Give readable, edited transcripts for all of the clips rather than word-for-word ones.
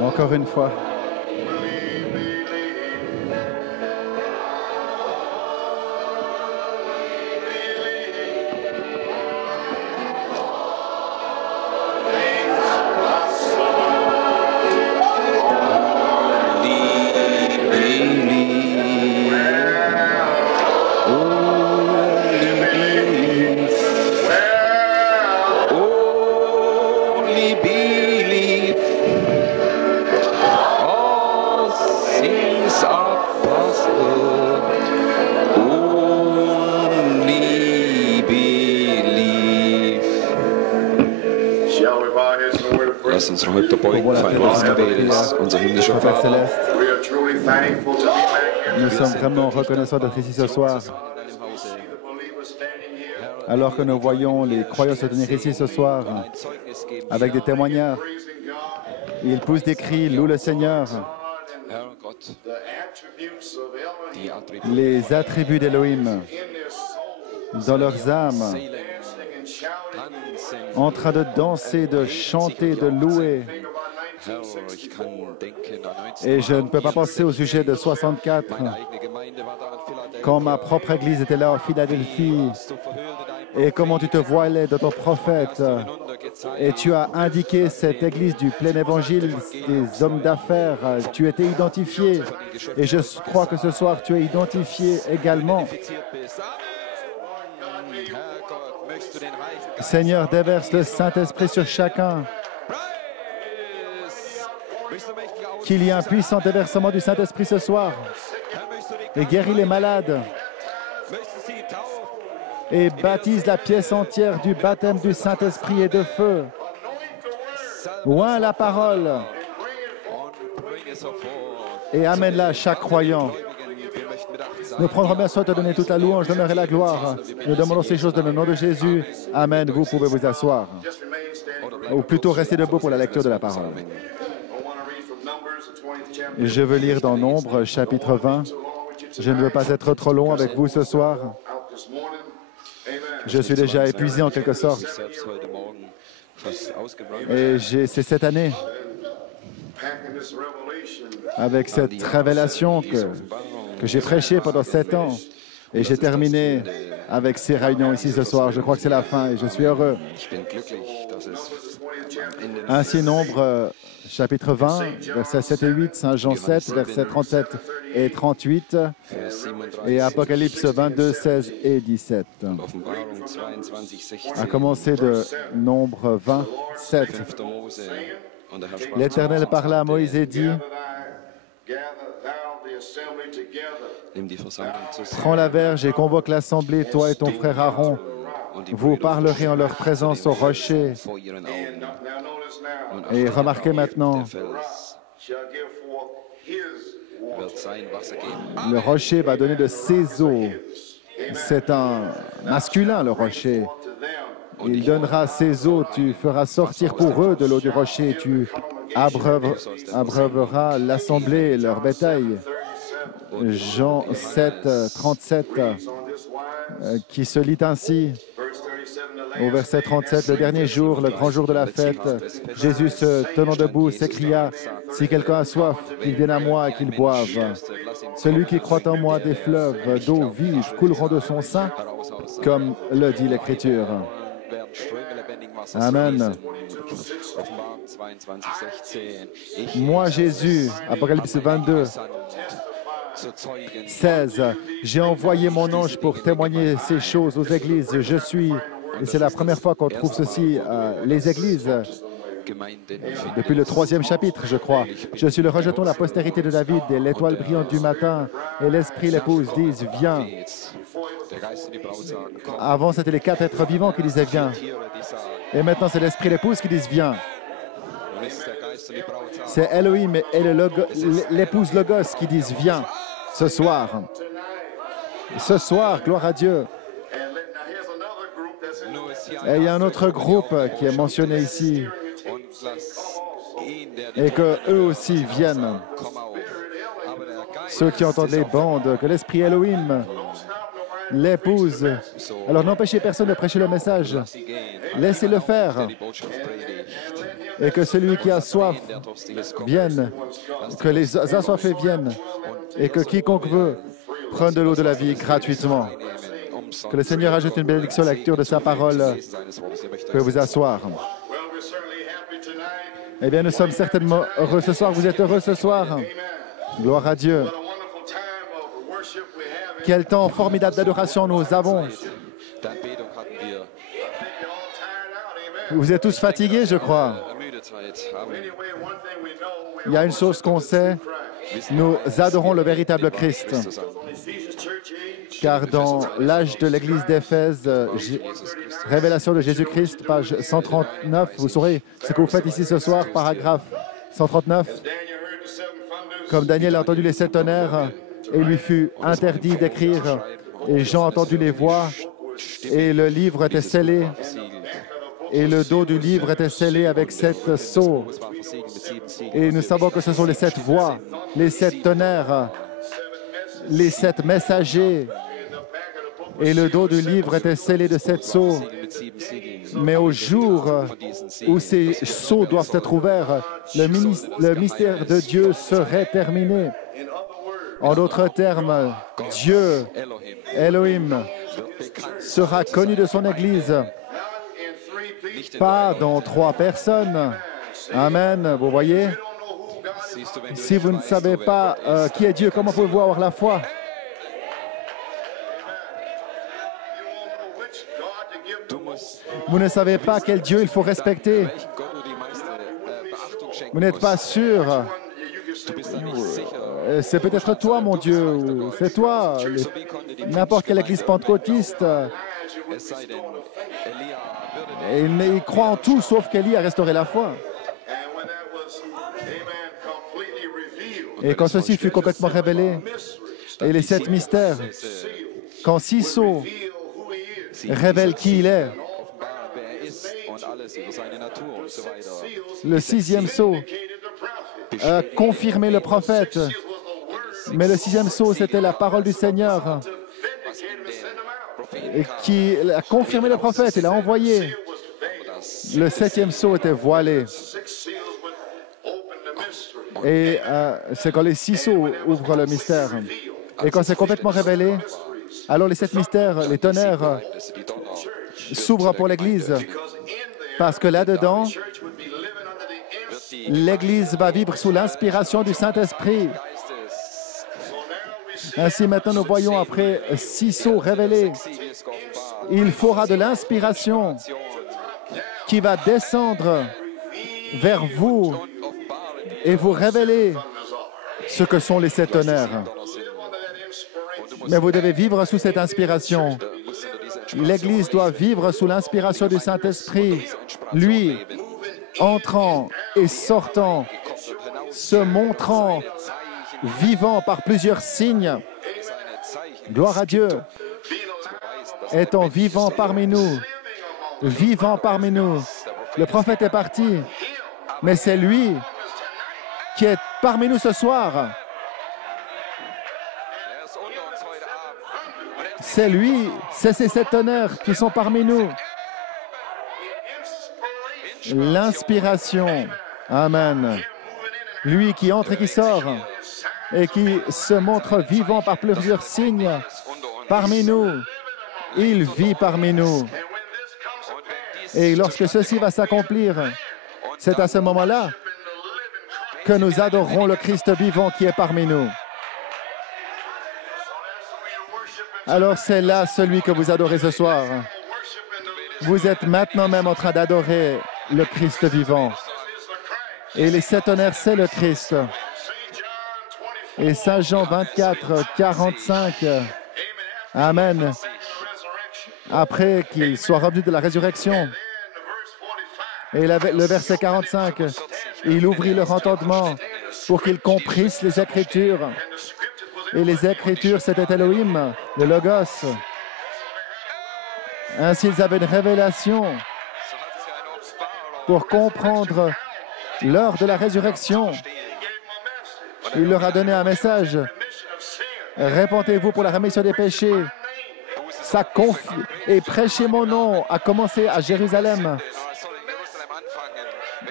Encore une fois. Lass uns noch heute beugen für ein Wort des Gebetes, unser himmlischer Père Vater. Céleste, nous sommes vraiment reconnaissants d'être ici ce soir. Alors que nous voyons les croyants se tenir ici ce soir avec des témoignages, ils poussent des cris, louent le Seigneur. Les attributs d'Élohim dans leurs âmes, en train de danser, de chanter, de louer. Et je ne peux pas penser au sujet de 64, quand ma propre église était là en Philadelphie, et comment tu te voilais de ton prophète, et tu as indiqué cette église du plein évangile, des hommes d'affaires, tu étais identifié, et je crois que ce soir tu es identifié également. Seigneur, déverse le Saint-Esprit sur chacun. Qu'il y ait un puissant déversement du Saint-Esprit ce soir. Et guéris les malades. Et baptise la pièce entière du baptême du Saint-Esprit et de feu. Oins la parole. Et amène-la à chaque croyant. Nous prendrons bien soin de te donner toute la louange, l'honneur et la gloire. Nous demandons ces choses dans le nom de Jésus. Amen. Vous pouvez vous asseoir. Ou plutôt rester debout pour la lecture de la parole. Je veux lire dans Nombre, chapitre 20. Je ne veux pas être trop long avec vous ce soir. Je suis déjà épuisé en quelque sorte. Et c'est cette année, avec cette révélation que j'ai prêché pendant 7 ans. Et j'ai terminé avec ces réunions ici ce soir. Je crois que c'est la fin et je suis heureux. Ainsi, Nombre, chapitre 20, versets 7 et 8, Saint Jean 7, versets 37 et 38, et Apocalypse 22, 16 et 17. À commencer de Nombre 20, 7. L'Éternel parla à Moïse et dit: prends la verge et convoque l'assemblée, toi et ton frère Aaron. Vous parlerez en leur présence au rocher. Et remarquez maintenant, le rocher va donner de ses eaux. C'est un masculin, le rocher. Il donnera ses eaux, tu feras sortir pour eux de l'eau du rocher, tu abreuveras l'assemblée et leur bétail. Jean 7, 37, qui se lit ainsi. Au verset 37, le dernier jour, le grand jour de la fête, Jésus, se tenant debout, s'écria: si quelqu'un a soif, qu'il vienne à moi et qu'il boive. Celui qui croit en moi, des fleuves d'eau vive couleront de son sein, comme le dit l'Écriture. Amen. Moi, Jésus, Apocalypse 22, 16, j'ai envoyé mon ange pour témoigner ces choses aux églises. Je suis, et c'est la première fois qu'on trouve ceci, les églises, depuis le 3e chapitre, je crois. Je suis le rejeton de la postérité de David et l'étoile brillante du matin, et l'Esprit et l'épouse disent: viens. Avant, c'était les 4 êtres vivants qui disaient: viens. Et maintenant, c'est l'Esprit et l'épouse qui disent: viens. C'est Elohim et l'épouse Logos qui disent: viens. Ce soir. Ce soir, gloire à Dieu. Et il y a un autre groupe qui est mentionné ici et qu'eux aussi viennent. Ceux qui entendent les bandes, que l'Esprit Elohim, l'épouse. Alors n'empêchez personne de prêcher le message. Laissez-le faire. et que celui qui a soif vienne, que les assoiffés viennent et que quiconque veut prenne de l'eau de la vie gratuitement. Que le Seigneur ajoute une bénédiction à la lecture de sa parole. Vous pouvez vous asseoir. Eh bien, nous sommes certainement heureux ce soir. Vous êtes heureux ce soir? Gloire à Dieu. Quel temps formidable d'adoration nous avons. Vous êtes tous fatigués, je crois. Il y a une chose qu'on sait, nous adorons le véritable Christ. Car dans l'âge de l'Église d'Éphèse, Révélation de Jésus-Christ, page 139, vous saurez ce que vous faites ici ce soir, paragraphe 139. Comme Daniel a entendu les 7 tonnerres, et lui fut interdit d'écrire, et Jean a entendu les voix, et le livre était scellé, et le dos du livre était scellé avec 7 sceaux. Et nous savons que ce sont les 7 voix, les 7 tonnerres, les 7 messagers, et le dos du livre était scellé de 7 sceaux. Mais au jour où ces sceaux doivent être ouverts, le mystère de Dieu serait terminé. En d'autres termes, Dieu, Elohim, sera connu de son Église, pas dans 3 personnes. Amen, vous voyez? Si vous ne savez pas qui est Dieu, comment pouvez-vous avoir la foi? Vous ne savez pas quel Dieu il faut respecter. Vous n'êtes pas sûr. C'est peut-être toi, mon Dieu, ou c'est toi. N'importe quelle église pentecôtiste. Il croit en tout, sauf qu'Élie a restauré la foi. Et quand ceci fut complètement révélé, et les 7 mystères, quand 6 sceaux révèlent qui il est, le 6e sceau a confirmé le prophète, mais le 6e sceau, c'était la parole du Seigneur et qui a confirmé le prophète, il l'a envoyé. Le 7e sceau était voilé. Et c'est quand les 6 sceaux ouvrent le mystère. Et quand c'est complètement révélé, alors les 7 mystères, les tonnerres, s'ouvrent pour l'Église. Parce que là-dedans, l'Église va vivre sous l'inspiration du Saint-Esprit. Ainsi, maintenant, nous voyons après 6 sceaux révélés, il faudra de l'inspiration qui va descendre vers vous et vous révéler ce que sont les 7 tonnerres. Mais vous devez vivre sous cette inspiration. L'Église doit vivre sous l'inspiration du Saint-Esprit, lui, entrant et sortant, se montrant, vivant par plusieurs signes. Gloire à Dieu, étant vivant parmi nous, vivant parmi nous. Le prophète est parti, mais c'est lui qui est parmi nous ce soir. C'est lui, c'est ces 7 tonnerres qui sont parmi nous. L'inspiration, amen. Lui qui entre et qui sort et qui se montre vivant par plusieurs signes parmi nous. Il vit parmi nous. Et lorsque ceci va s'accomplir, c'est à ce moment-là que nous adorerons le Christ vivant qui est parmi nous. Alors c'est là celui que vous adorez ce soir. Vous êtes maintenant même en train d'adorer le Christ vivant. Et les 7 tonnerres, c'est le Christ. Et Saint Jean 24, 45, amen. Après qu'il soit revenu de la résurrection. Et le verset 45, il ouvrit leur entendement pour qu'ils comprissent les Écritures. Et les Écritures, c'était Elohim, le Logos. Ainsi, ils avaient une révélation pour comprendre l'heure de la résurrection. Il leur a donné un message. Répentez-vous pour la rémission des péchés. Et prêchez mon nom, a commencé à Jérusalem.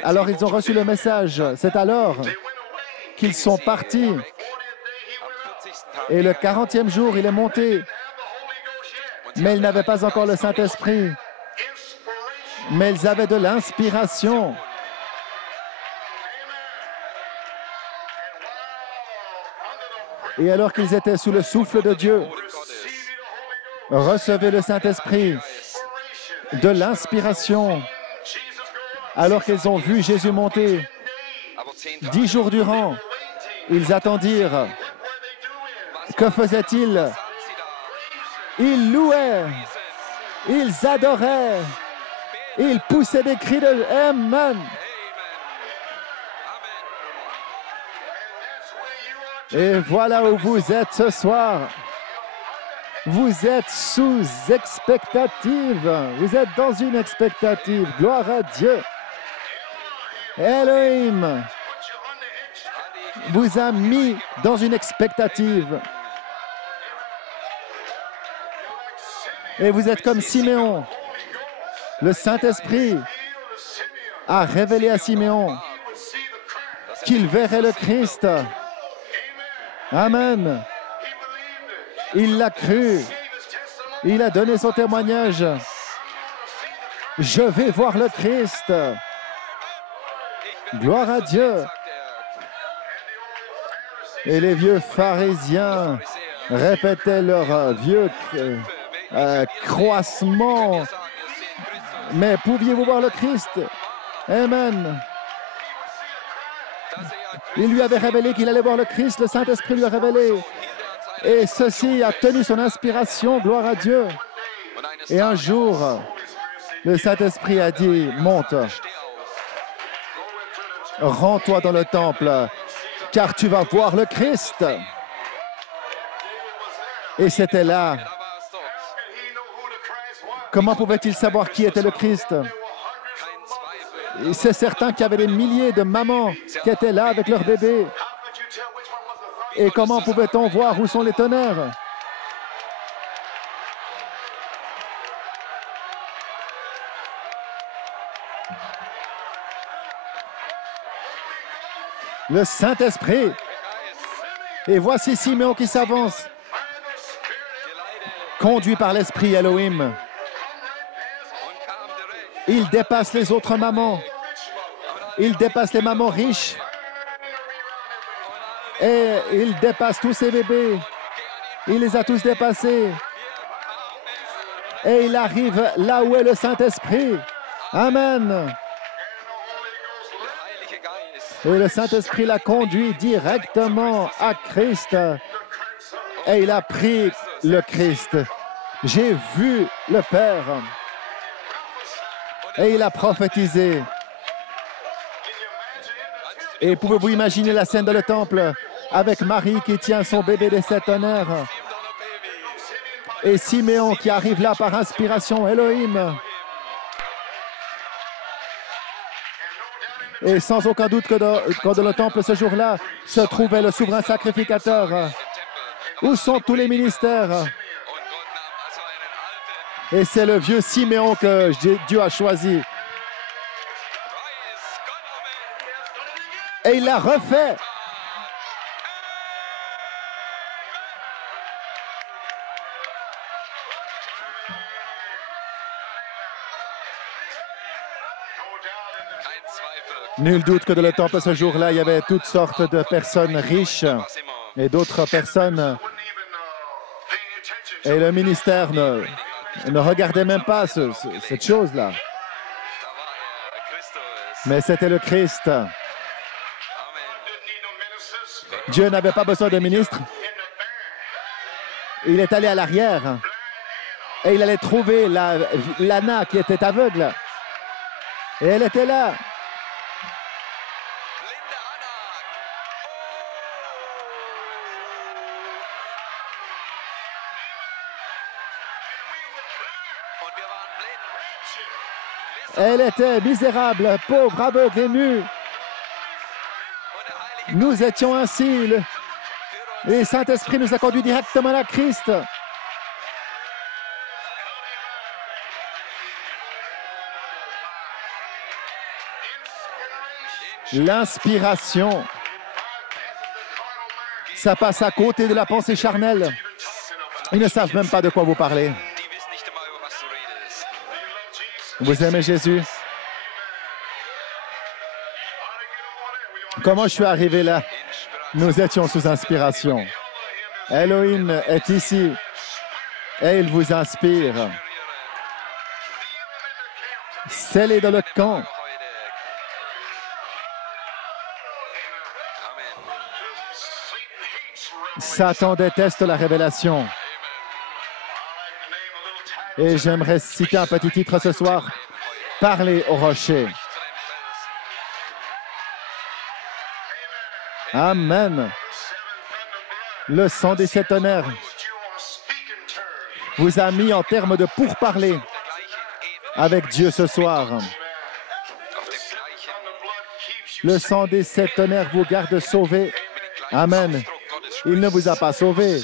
Alors ils ont reçu le message. C'est alors qu'ils sont partis. Et le 40e jour, il est monté. Mais ils n'avaient pas encore le Saint-Esprit. Mais ils avaient de l'inspiration. Et alors qu'ils étaient sous le souffle de Dieu, recevaient le Saint-Esprit, de l'inspiration. Alors qu'ils ont vu Jésus monter, 10 jours durant, ils attendirent. Que faisaient-ils? Ils louaient, ils adoraient, ils poussaient des cris de « Amen ». Et voilà où vous êtes ce soir. Vous êtes sous expectative. Vous êtes dans une expectative. Gloire à Dieu. Elohim vous a mis dans une expectative. Et vous êtes comme Siméon. Le Saint-Esprit a révélé à Siméon qu'il verrait le Christ. Amen. Il l'a cru. Il a donné son témoignage. Je vais voir le Christ. Gloire à Dieu. Et les vieux pharisiens répétaient leur vieux croissement. Mais pouviez-vous voir le Christ? Amen. Il lui avait révélé qu'il allait voir le Christ. Le Saint-Esprit lui a révélé. Et ceci a tenu son inspiration. Gloire à Dieu. Et un jour, le Saint-Esprit a dit, monte. Rends-toi dans le temple, car tu vas voir le Christ. Et c'était là. Comment pouvait-il savoir qui était le Christ? C'est certain qu'il y avait des milliers de mamans qui étaient là avec leurs bébés. Et comment pouvait-on voir où sont les tonnerres? Le Saint-Esprit. Et voici Siméon qui s'avance, conduit par l'Esprit Elohim. Il dépasse les autres mamans. Il dépasse les mamans riches. Et il dépasse tous ces bébés. Il les a tous dépassés. Et il arrive là où est le Saint-Esprit. Amen. Et le Saint-Esprit l'a conduit directement à Christ. Et il a pris le Christ. J'ai vu le Père. Et il a prophétisé. Et pouvez-vous imaginer la scène dans le temple avec Marie qui tient son bébé des 7 tonnerres et Siméon qui arrive là par inspiration Elohim. Et sans aucun doute que dans le temple ce jour-là se trouvait le souverain sacrificateur. Où sont tous les ministères? Et c'est le vieux Siméon que Dieu a choisi. Et il l'a refait. Nul doute que dans le temple ce jour-là, il y avait toutes sortes de personnes riches et d'autres personnes. Et le ministère ne regardait même pas cette chose-là. Mais c'était le Christ. Dieu n'avait pas besoin de ministre. Il est allé à l'arrière et il allait trouver l'Anna qui était aveugle. Et elle était là. Elle était misérable, pauvre, aveugle et nue. Nous étions ainsi. Et le Saint-Esprit nous a conduits directement à Christ. L'inspiration, ça passe à côté de la pensée charnelle. Ils ne savent même pas de quoi vous parlez. Vous aimez Jésus? Comment je suis arrivé là? Nous étions sous inspiration. Elohim est ici et il vous inspire. Scellé dans le camp. Satan déteste la révélation. Et j'aimerais citer un petit titre ce soir. Parlez au rocher. Amen. Le sang des 7 tonnerres vous a mis en termes de pourparler avec Dieu ce soir. Le sang des 7 tonnerres vous garde sauvés. Amen. Il ne vous a pas sauvé.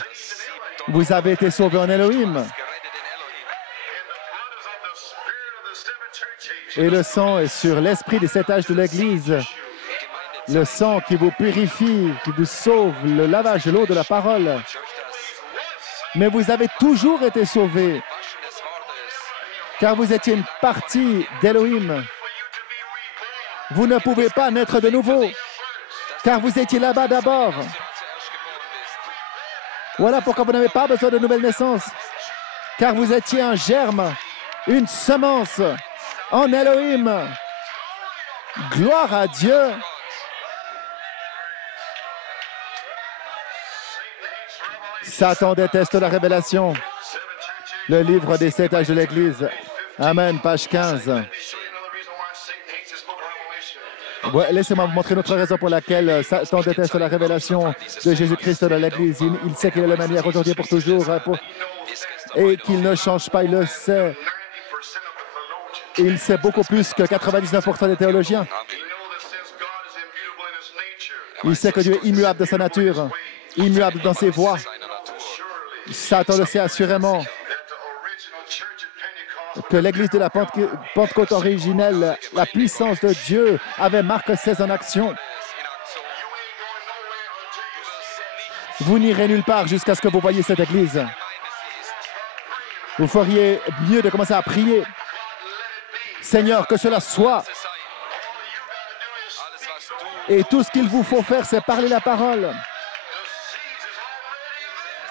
Vous avez été sauvé en Elohim. Et le sang est sur l'esprit des 7 âges de l'Église. Le sang qui vous purifie, qui vous sauve, le lavage de l'eau de la parole. Mais vous avez toujours été sauvés, car vous étiez une partie d'Elohim. Vous ne pouvez pas naître de nouveau, car vous étiez là-bas d'abord. Voilà pourquoi vous n'avez pas besoin de nouvelle naissance, car vous étiez un germe, une semence en Elohim. Gloire à Dieu. Satan déteste la révélation. Le livre des 7 âges de l'Église. Amen, page 15. Ouais, laissez-moi vous montrer une autre raison pour laquelle Satan déteste la révélation de Jésus-Christ dans l'Église. Il sait qu'il est la même hier, aujourd'hui et pour toujours. Et qu'il ne change pas, il le sait. Il sait beaucoup plus que 99% des théologiens. Il sait que Dieu est immuable de sa nature, immuable dans ses voies. Satan le sait assurément que l'Église de la Pentecôte originelle, la puissance de Dieu, avait Marc 16 en action. Vous n'irez nulle part jusqu'à ce que vous voyiez cette Église. Vous feriez mieux de commencer à prier. Seigneur, que cela soit. Et tout ce qu'il vous faut faire, c'est parler la parole.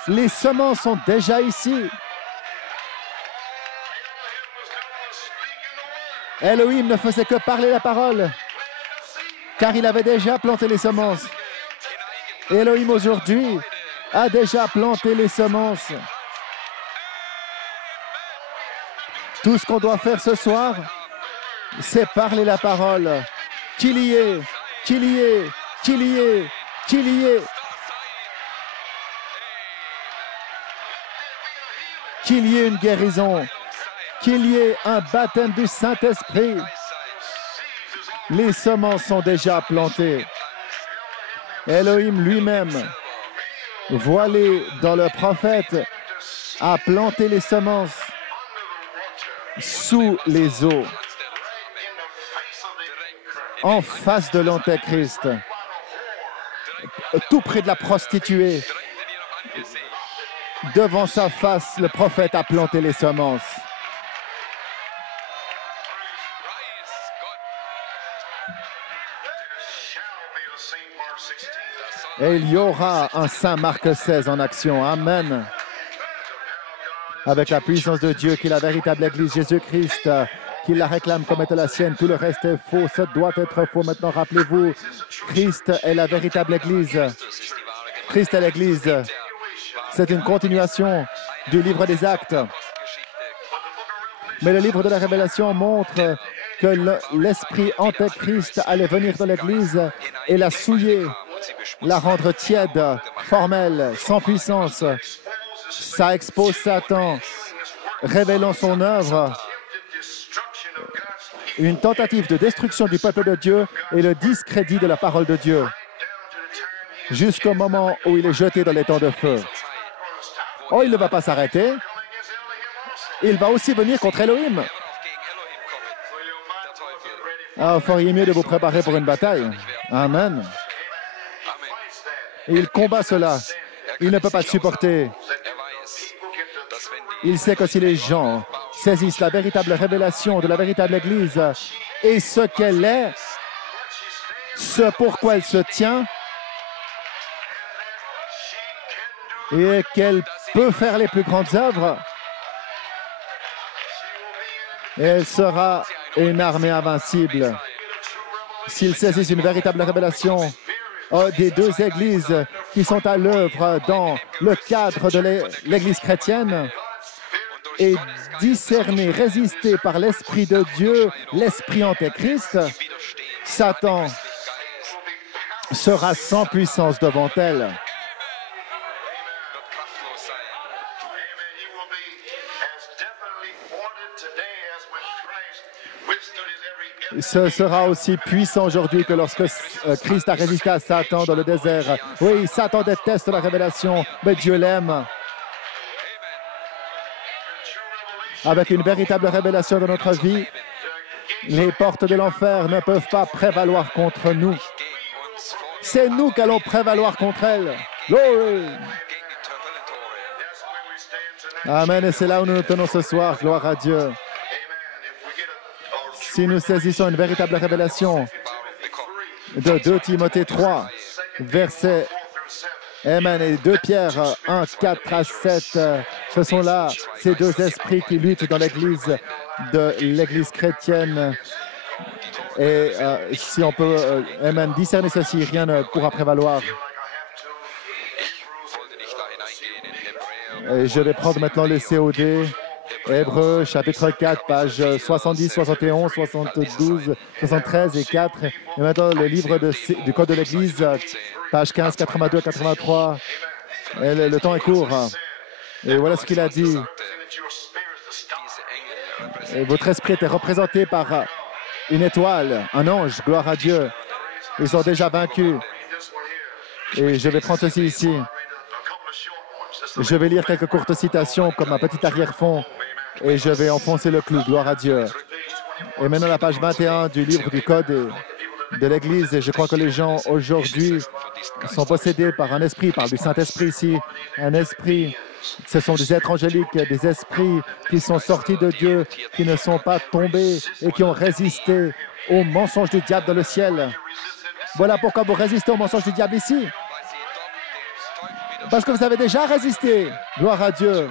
Les semences sont déjà ici. Elohim ne faisait que parler la parole, car il avait déjà planté les semences. Et Elohim aujourd'hui a déjà planté les semences. Tout ce qu'on doit faire ce soir, c'est parler la parole. Qu'il y ait, qu'il y ait, qu'il y ait, qu'il y ait. Qu'il y ait une guérison, qu'il y ait un baptême du Saint-Esprit. Les semences sont déjà plantées. Elohim lui-même, voilé dans le prophète, a planté les semences sous les eaux, en face de l'Antéchrist, tout près de la prostituée. Devant sa face, le prophète a planté les semences. Et il y aura un Saint Marc 16 en action. Amen. Avec la puissance de Dieu, qui est la véritable Église Jésus-Christ, qui la réclame comme étant la sienne. Tout le reste est faux. Ça doit être faux. Maintenant, rappelez-vous, Christ est la véritable Église. Christ est l'Église. C'est une continuation du livre des Actes. Mais le livre de la Révélation montre que l'esprit antéchrist allait venir dans l'Église et la souiller, la rendre tiède, formelle, sans puissance. Ça expose Satan, révélant son œuvre, une tentative de destruction du peuple de Dieu et le discrédit de la parole de Dieu, jusqu'au moment où il est jeté dans les temps de feu. Oh, il ne va pas s'arrêter. Il va aussi venir contre Elohim. Ah, feriez mieux de vous préparer pour une bataille. Amen. Et il combat cela. Il ne peut pas le supporter. Il sait que si les gens saisissent la véritable révélation de la véritable Église et ce qu'elle est, ce pourquoi elle se tient, et qu'elle peut faire les plus grandes œuvres, et elle sera une armée invincible. S'ils saisissent une véritable révélation des deux églises qui sont à l'œuvre dans le cadre de l'Église chrétienne, et discerner, résister par l'Esprit de Dieu, l'Esprit Antéchrist, Satan sera sans puissance devant elle. Ce sera aussi puissant aujourd'hui que lorsque Christ a résisté à Satan dans le désert. Oui, Satan déteste la révélation, mais Dieu l'aime. Avec une véritable révélation dans notre vie, les portes de l'enfer ne peuvent pas prévaloir contre nous. C'est nous qui allons prévaloir contre elles. Glory! Amen. Et c'est là où nous nous tenons ce soir. Gloire à Dieu. Si nous saisissons une véritable révélation de 2 Timothée 3, verset Amen. Et 2 Pierre 1, 4 à 7, ce sont là ces deux esprits qui luttent dans l'Église de l'Église chrétienne. Et si on peut Amen, discerner ceci, rien ne pourra prévaloir. Et je vais prendre maintenant le COD. Hébreux, chapitre 4, page 70, 71, 72, 73 et 4. Et maintenant, le livre du Code de l'Église, page 15, 82, 83. Et le temps est court. Et voilà ce qu'il a dit. Et votre esprit était représenté par une étoile, un ange, gloire à Dieu. Ils sont déjà vaincus. Et je vais prendre ceci ici. Je vais lire quelques courtes citations comme un petit arrière-fond. Et je vais enfoncer le clou, gloire à Dieu. Et maintenant, la page 21 du livre du Code de l'Église. Et je crois que les gens aujourd'hui sont possédés par un esprit, par du Saint-Esprit ici. Un esprit, ce sont des êtres angéliques, des esprits qui sont sortis de Dieu, qui ne sont pas tombés et qui ont résisté au mensonge du diable dans le ciel. Voilà pourquoi vous résistez au mensonge du diable ici. Parce que vous avez déjà résisté. Gloire à Dieu.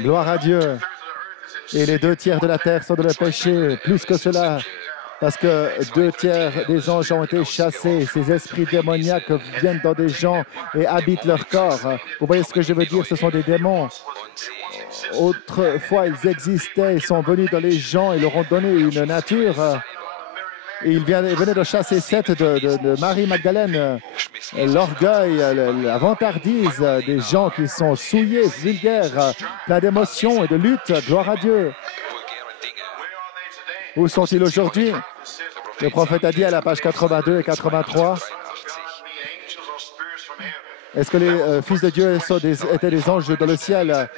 Gloire à Dieu. Et les 2 tiers de la terre sont dans le péché, plus que cela, parce que 2 tiers des anges ont été chassés. Ces esprits démoniaques viennent dans des gens et habitent leur corps. Vous voyez ce que je veux dire? Ce sont des démons. Autrefois, ils existaient, ils sont venus dans les gens et leur ont donné une nature. Et ils venaient de chasser 7 de Marie-Magdalène. L'orgueil, la vantardise des gens qui sont souillés, vulgaires, pleins d'émotions et de lutte. Gloire à Dieu. Où sont-ils aujourd'hui? Le prophète a dit à la page 82 et 83. Est-ce que les fils de Dieu étaient des anges dans le ciel?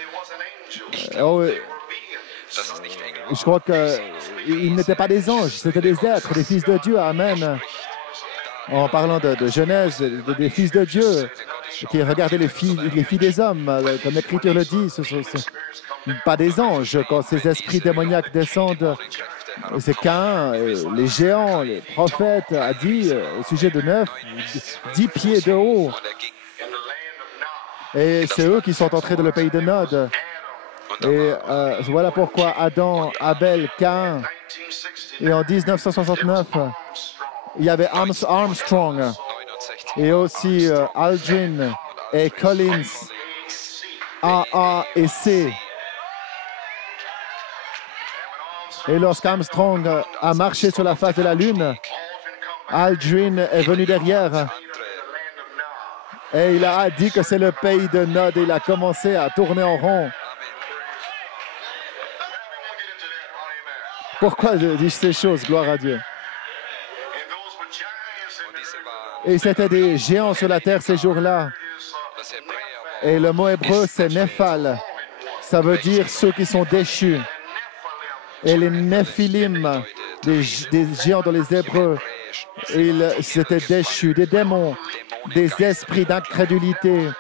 Je crois qu'ils n'étaient pas des anges, c'était des êtres, des fils de Dieu. Amen. En parlant de Genèse, des fils de Dieu, qui regardaient les filles des hommes, comme l'Écriture le dit, ce ne sont pas des anges. Quand ces esprits démoniaques descendent, c'est Caïn, les géants, les prophètes, a dit au sujet de 10 pieds de haut. Et c'est eux qui sont entrés dans le pays de Nod. Et voilà pourquoi Adam, Abel, Caïn. Et en 1969, il y avait Armstrong et aussi Aldrin et Collins, A et C. Et lorsqu'Armstrong a marché sur la face de la Lune, Aldrin est venu derrière et il a dit que c'est le pays de Nod et il a commencé à tourner en rond. Pourquoi dis-je ces choses? Gloire à Dieu. Et c'était des géants sur la terre ces jours-là. Et le mot hébreu, c'est Néphal. Ça veut dire ceux qui sont déchus. Et les Néphilim, des géants dans les Hébreux, ils s'étaient déchus, des démons, des esprits d'incrédulité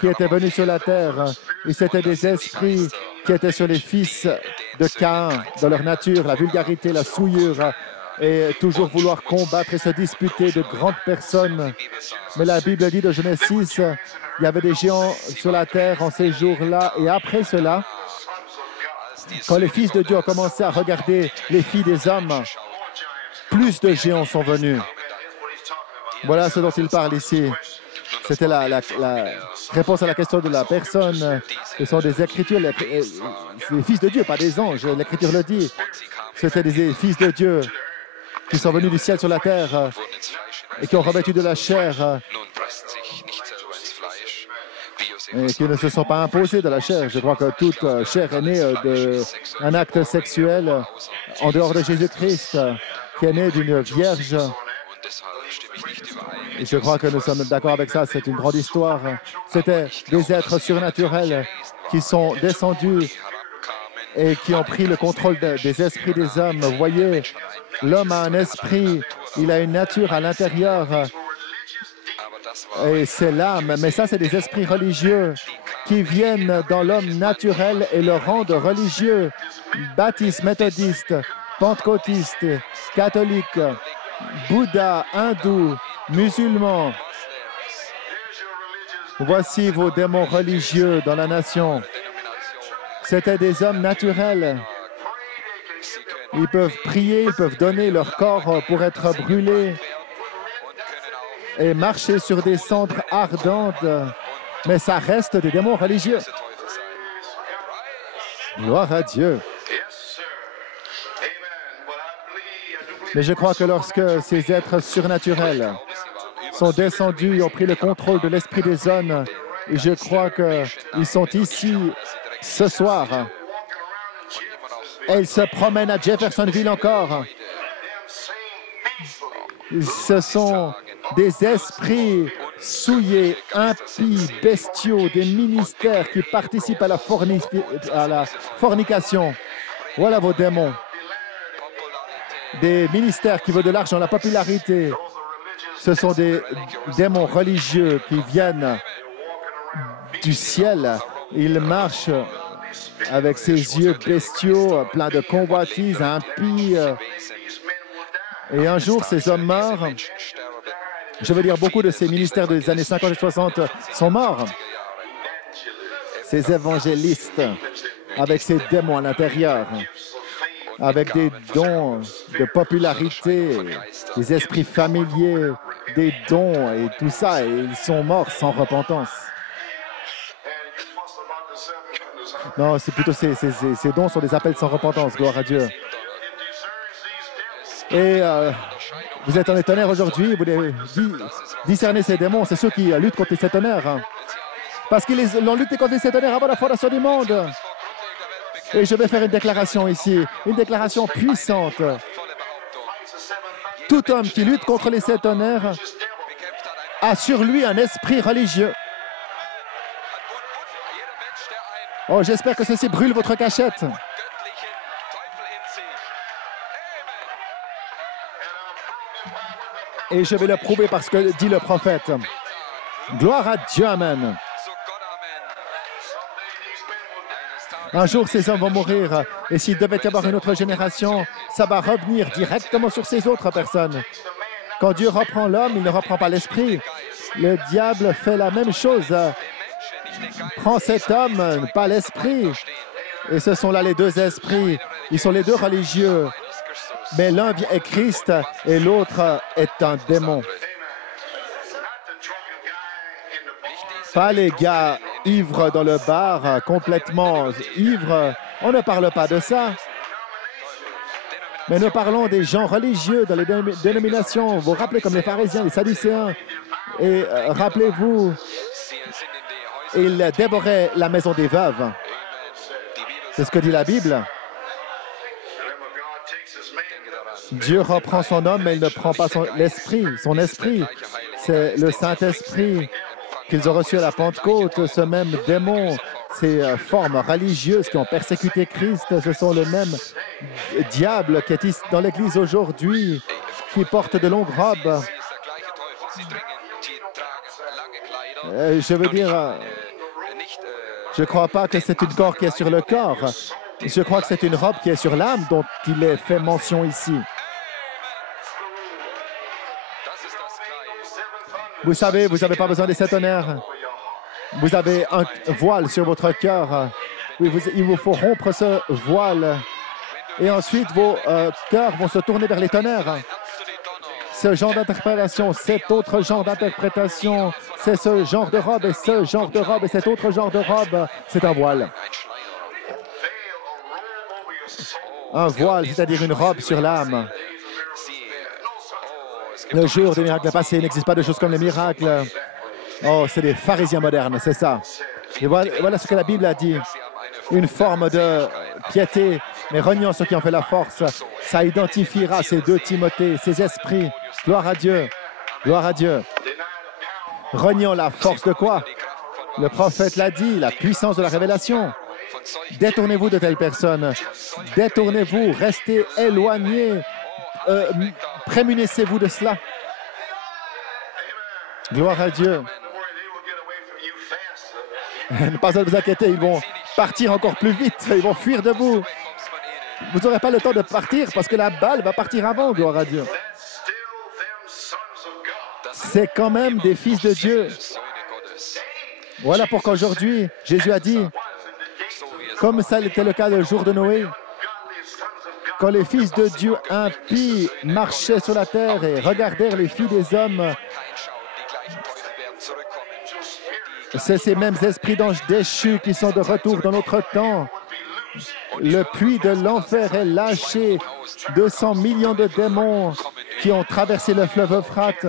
qui étaient venus sur la terre. Et c'était des esprits qui étaient sur les fils de Caïn, dans leur nature, la vulgarité, la souillure, et toujours vouloir combattre et se disputer de grandes personnes. Mais la Bible dit de Genèse 6, il y avait des géants sur la terre en ces jours-là. Et après cela, quand les fils de Dieu ont commencé à regarder les filles des hommes, plus de géants sont venus. Voilà ce dont il parle ici. C'était la réponse à la question de la personne. Ce sont des Écritures, les fils de Dieu, pas des anges. L'Écriture le dit. C'était des fils de Dieu qui sont venus du ciel sur la terre et qui ont revêtu de la chair et qui ne se sont pas imposés de la chair. Je crois que toute chair est née d'un acte sexuel en dehors de Jésus-Christ, qui est né d'une vierge. Et je crois que nous sommes d'accord avec ça. C'est une grande histoire. C'était des êtres surnaturels qui sont descendus et qui ont pris le contrôle des esprits des hommes. Vous voyez, l'homme a un esprit, il a une nature à l'intérieur. Et c'est l'âme. Mais ça, c'est des esprits religieux qui viennent dans l'homme naturel et le rendent religieux. Baptiste, méthodiste, pentecôtiste, catholique, Bouddha, hindou, musulman. Voici vos démons religieux dans la nation. C'étaient des hommes naturels. Ils peuvent prier, ils peuvent donner leur corps pour être brûlés et marcher sur des cendres ardentes. Mais ça reste des démons religieux. Gloire à Dieu. Mais je crois que lorsque ces êtres surnaturels sont descendus et ont pris le contrôle de l'esprit des hommes, et je crois qu'ils sont ici ce soir. Et ils se promènent à Jeffersonville encore. Ce sont des esprits souillés, impies, bestiaux, des ministères qui participent à la fornication. Voilà vos démons. Des ministères qui veulent de l'argent, la popularité. Ce sont des démons religieux qui viennent du ciel. Ils marchent avec ses yeux bestiaux, pleins de convoitises, impies. Et un jour, ces hommes meurent. Je veux dire, beaucoup de ces ministères des années 50 et 60 sont morts. Ces évangélistes, avec ces démons à l'intérieur, avec des dons de popularité, des esprits familiers, des dons et tout ça, et ils sont morts sans repentance. Non, c'est plutôt ces dons sont des appels sans repentance, gloire à Dieu. Et vous êtes en tonnerre aujourd'hui, vous devez discerner ces démons, c'est ceux qui luttent contre les tonnerres. Parce qu'ils ont lutté contre les tonnerres avant la fondation du monde. Et je vais faire une déclaration ici, une déclaration puissante. Tout homme qui lutte contre les sept tonnerres a sur lui un esprit religieux. Oh, j'espère que ceci brûle votre cachette. Et je vais le prouver parce que dit le prophète. Gloire à Dieu, amen. Un jour, ces hommes vont mourir. Et s'il devait y avoir une autre génération, ça va revenir directement sur ces autres personnes. Quand Dieu reprend l'homme, il ne reprend pas l'esprit. Le diable fait la même chose. Prend cet homme, pas l'esprit. Et ce sont là les deux esprits. Ils sont les deux religieux. Mais l'un est Christ et l'autre est un démon. Pas les gars ivres dans le bar, complètement ivres. On ne parle pas de ça. Mais nous parlons des gens religieux dans les dénominations. Vous vous rappelez comme les pharisiens, les sadducéens. Et rappelez-vous, ils dévoraient la maison des veuves. C'est ce que dit la Bible. Dieu reprend son homme, mais il ne prend pas son esprit. C'est le Saint-Esprit qu'ils ont reçu à la Pentecôte, ce même démon, ces formes religieuses qui ont persécuté Christ, ce sont les mêmes diable qui est dans l'Église aujourd'hui, qui porte de longues robes. Je veux dire, je ne crois pas que c'est une corps qui est sur le corps. Je crois que c'est une robe qui est sur l'âme dont il est fait mention ici. Vous savez, vous n'avez pas besoin des 7 tonnerres. Vous avez un voile sur votre cœur. Oui, il vous faut rompre ce voile. Et ensuite, vos cœurs vont se tourner vers les tonnerres. Ce genre d'interprétation, cet autre genre d'interprétation, c'est ce genre de robe et ce genre de robe et cet autre genre de robe, c'est un voile. Un voile, c'est-à-dire une robe sur l'âme. Le jour des miracles passés, il n'existe pas de choses comme les miracles. Oh, c'est des pharisiens modernes, c'est ça. Et voilà ce que la Bible a dit. Une forme de piété, mais reniant ce qui en fait la force. Ça identifiera ces 2 Timothée, ces esprits. Gloire à Dieu. Gloire à Dieu. Reniant la force de quoi? Le prophète l'a dit, la puissance de la révélation. Détournez-vous de telles personnes. Détournez-vous, restez éloignés. Prémunissez-vous de cela. Gloire à Dieu. Ne pas vous inquiéter, ils vont partir encore plus vite. Ils vont fuir de vous. Vous n'aurez pas le temps de partir parce que la balle va partir avant, gloire à Dieu. C'est quand même des fils de Dieu. Voilà pourquoi aujourd'hui, Jésus a dit, comme ça était le cas le jour de Noé, quand les fils de Dieu impies marchaient sur la terre et regardèrent les filles des hommes, c'est ces mêmes esprits d'anges déchus qui sont de retour dans notre temps. Le puits de l'enfer est lâché. 200 millions de démons qui ont traversé le fleuve Euphrate.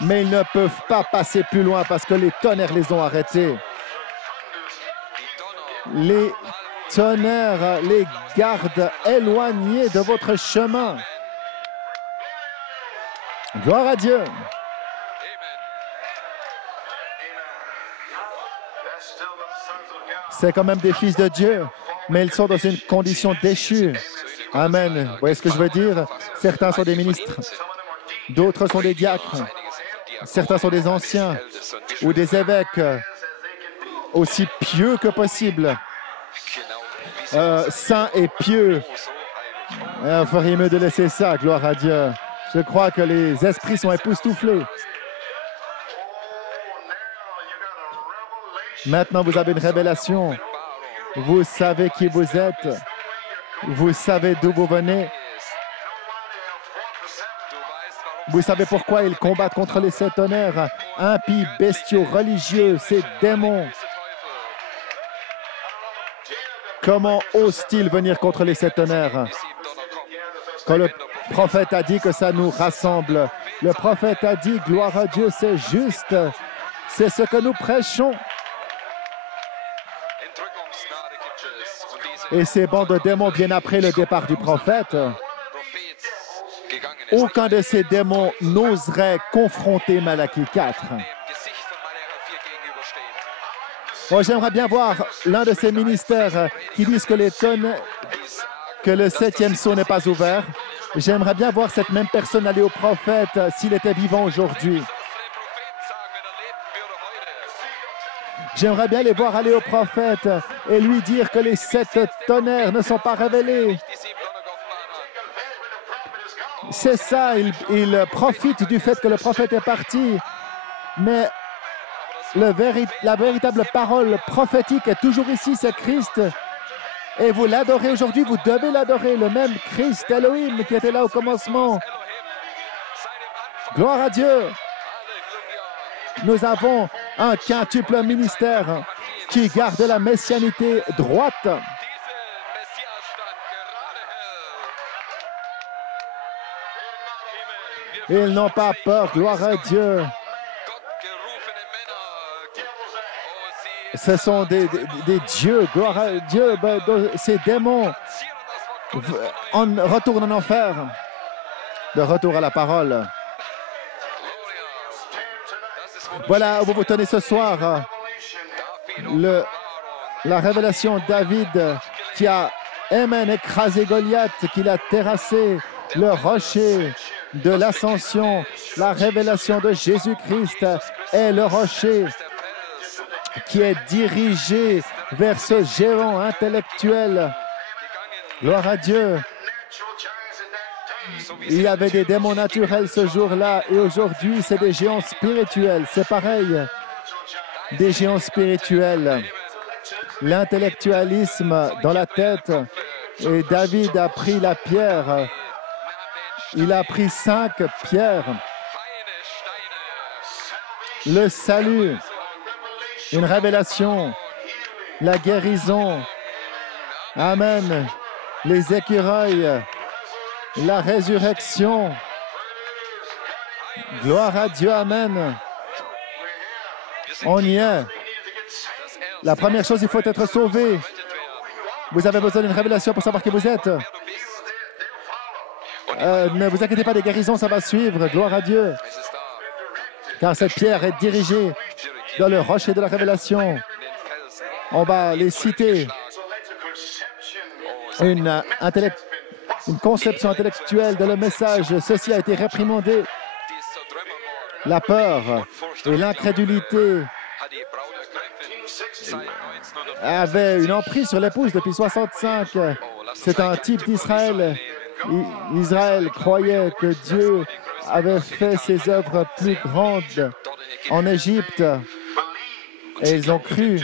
Mais ils ne peuvent pas passer plus loin parce que les tonnerres les ont arrêtés. Les tonnerres les gardent éloignés de votre chemin. Gloire à Dieu. C'est quand même des fils de Dieu, mais ils sont dans une condition déchue. Amen. Vous voyez ce que je veux dire? Certains sont des ministres, d'autres sont des diacres, certains sont des anciens ou des évêques, aussi pieux que possible, saints et pieux. Il ferait mieux de laisser ça, gloire à Dieu. Je crois que les esprits sont époustouflés. Maintenant, vous avez une révélation. Vous savez qui vous êtes. Vous savez d'où vous venez. Vous savez pourquoi ils combattent contre les 7 tonnerres, impies, bestiaux, religieux, ces démons. Comment osent-ils venir contre les 7 tonnerres? Quand le prophète a dit que ça nous rassemble, le prophète a dit, gloire à Dieu, c'est juste. C'est ce que nous prêchons. Et ces bandes de démons viennent après le départ du prophète. Aucun de ces démons n'oserait confronter Malachie 4. Oh, j'aimerais bien voir l'un de ces ministères qui disent que le 7e sceau n'est pas ouvert. J'aimerais bien voir cette même personne aller au prophète s'il était vivant aujourd'hui. J'aimerais bien les voir aller au prophète et lui dire que les 7 tonnerres ne sont pas révélés. C'est ça, il profite du fait que le prophète est parti. Mais la véritable parole prophétique est toujours ici, c'est Christ. Et vous l'adorez aujourd'hui, vous devez l'adorer, le même Christ Elohim qui était là au commencement. Gloire à Dieu. Nous avons un quintuple ministère qui garde la messianité droite. Ils n'ont pas peur, gloire à Dieu. Ce sont des dieux, gloire à Dieu. Ces démons retournent en enfer. De retour à la parole. Voilà où vous vous tenez ce soir. La révélation David qui a Amen, écraser Goliath, qu'il a terrassé, le rocher de l'ascension, la révélation de Jésus-Christ est le rocher qui est dirigé vers ce géant intellectuel. Gloire à Dieu. Il y avait des démons naturels ce jour-là et aujourd'hui, c'est des géants spirituels. C'est pareil, des géants spirituels. L'intellectualisme dans la tête. Et David a pris la pierre. Il a pris 5 pierres. Le salut, une révélation, la guérison. Amen. Les écureuils, la résurrection. Gloire à Dieu. Amen. On y est. La première chose, il faut être sauvé. Vous avez besoin d'une révélation pour savoir qui vous êtes. Ne vous inquiétez pas, des guérisons, ça va suivre. Gloire à Dieu. Car cette pierre est dirigée dans le rocher de la révélation. On va les citer. Une conception intellectuelle de le message. Ceci a été réprimandé. La peur et l'incrédulité avait une emprise sur l'épouse depuis 65. C'est un type d'Israël. Israël croyait que Dieu avait fait ses œuvres plus grandes en Égypte. Et ils ont cru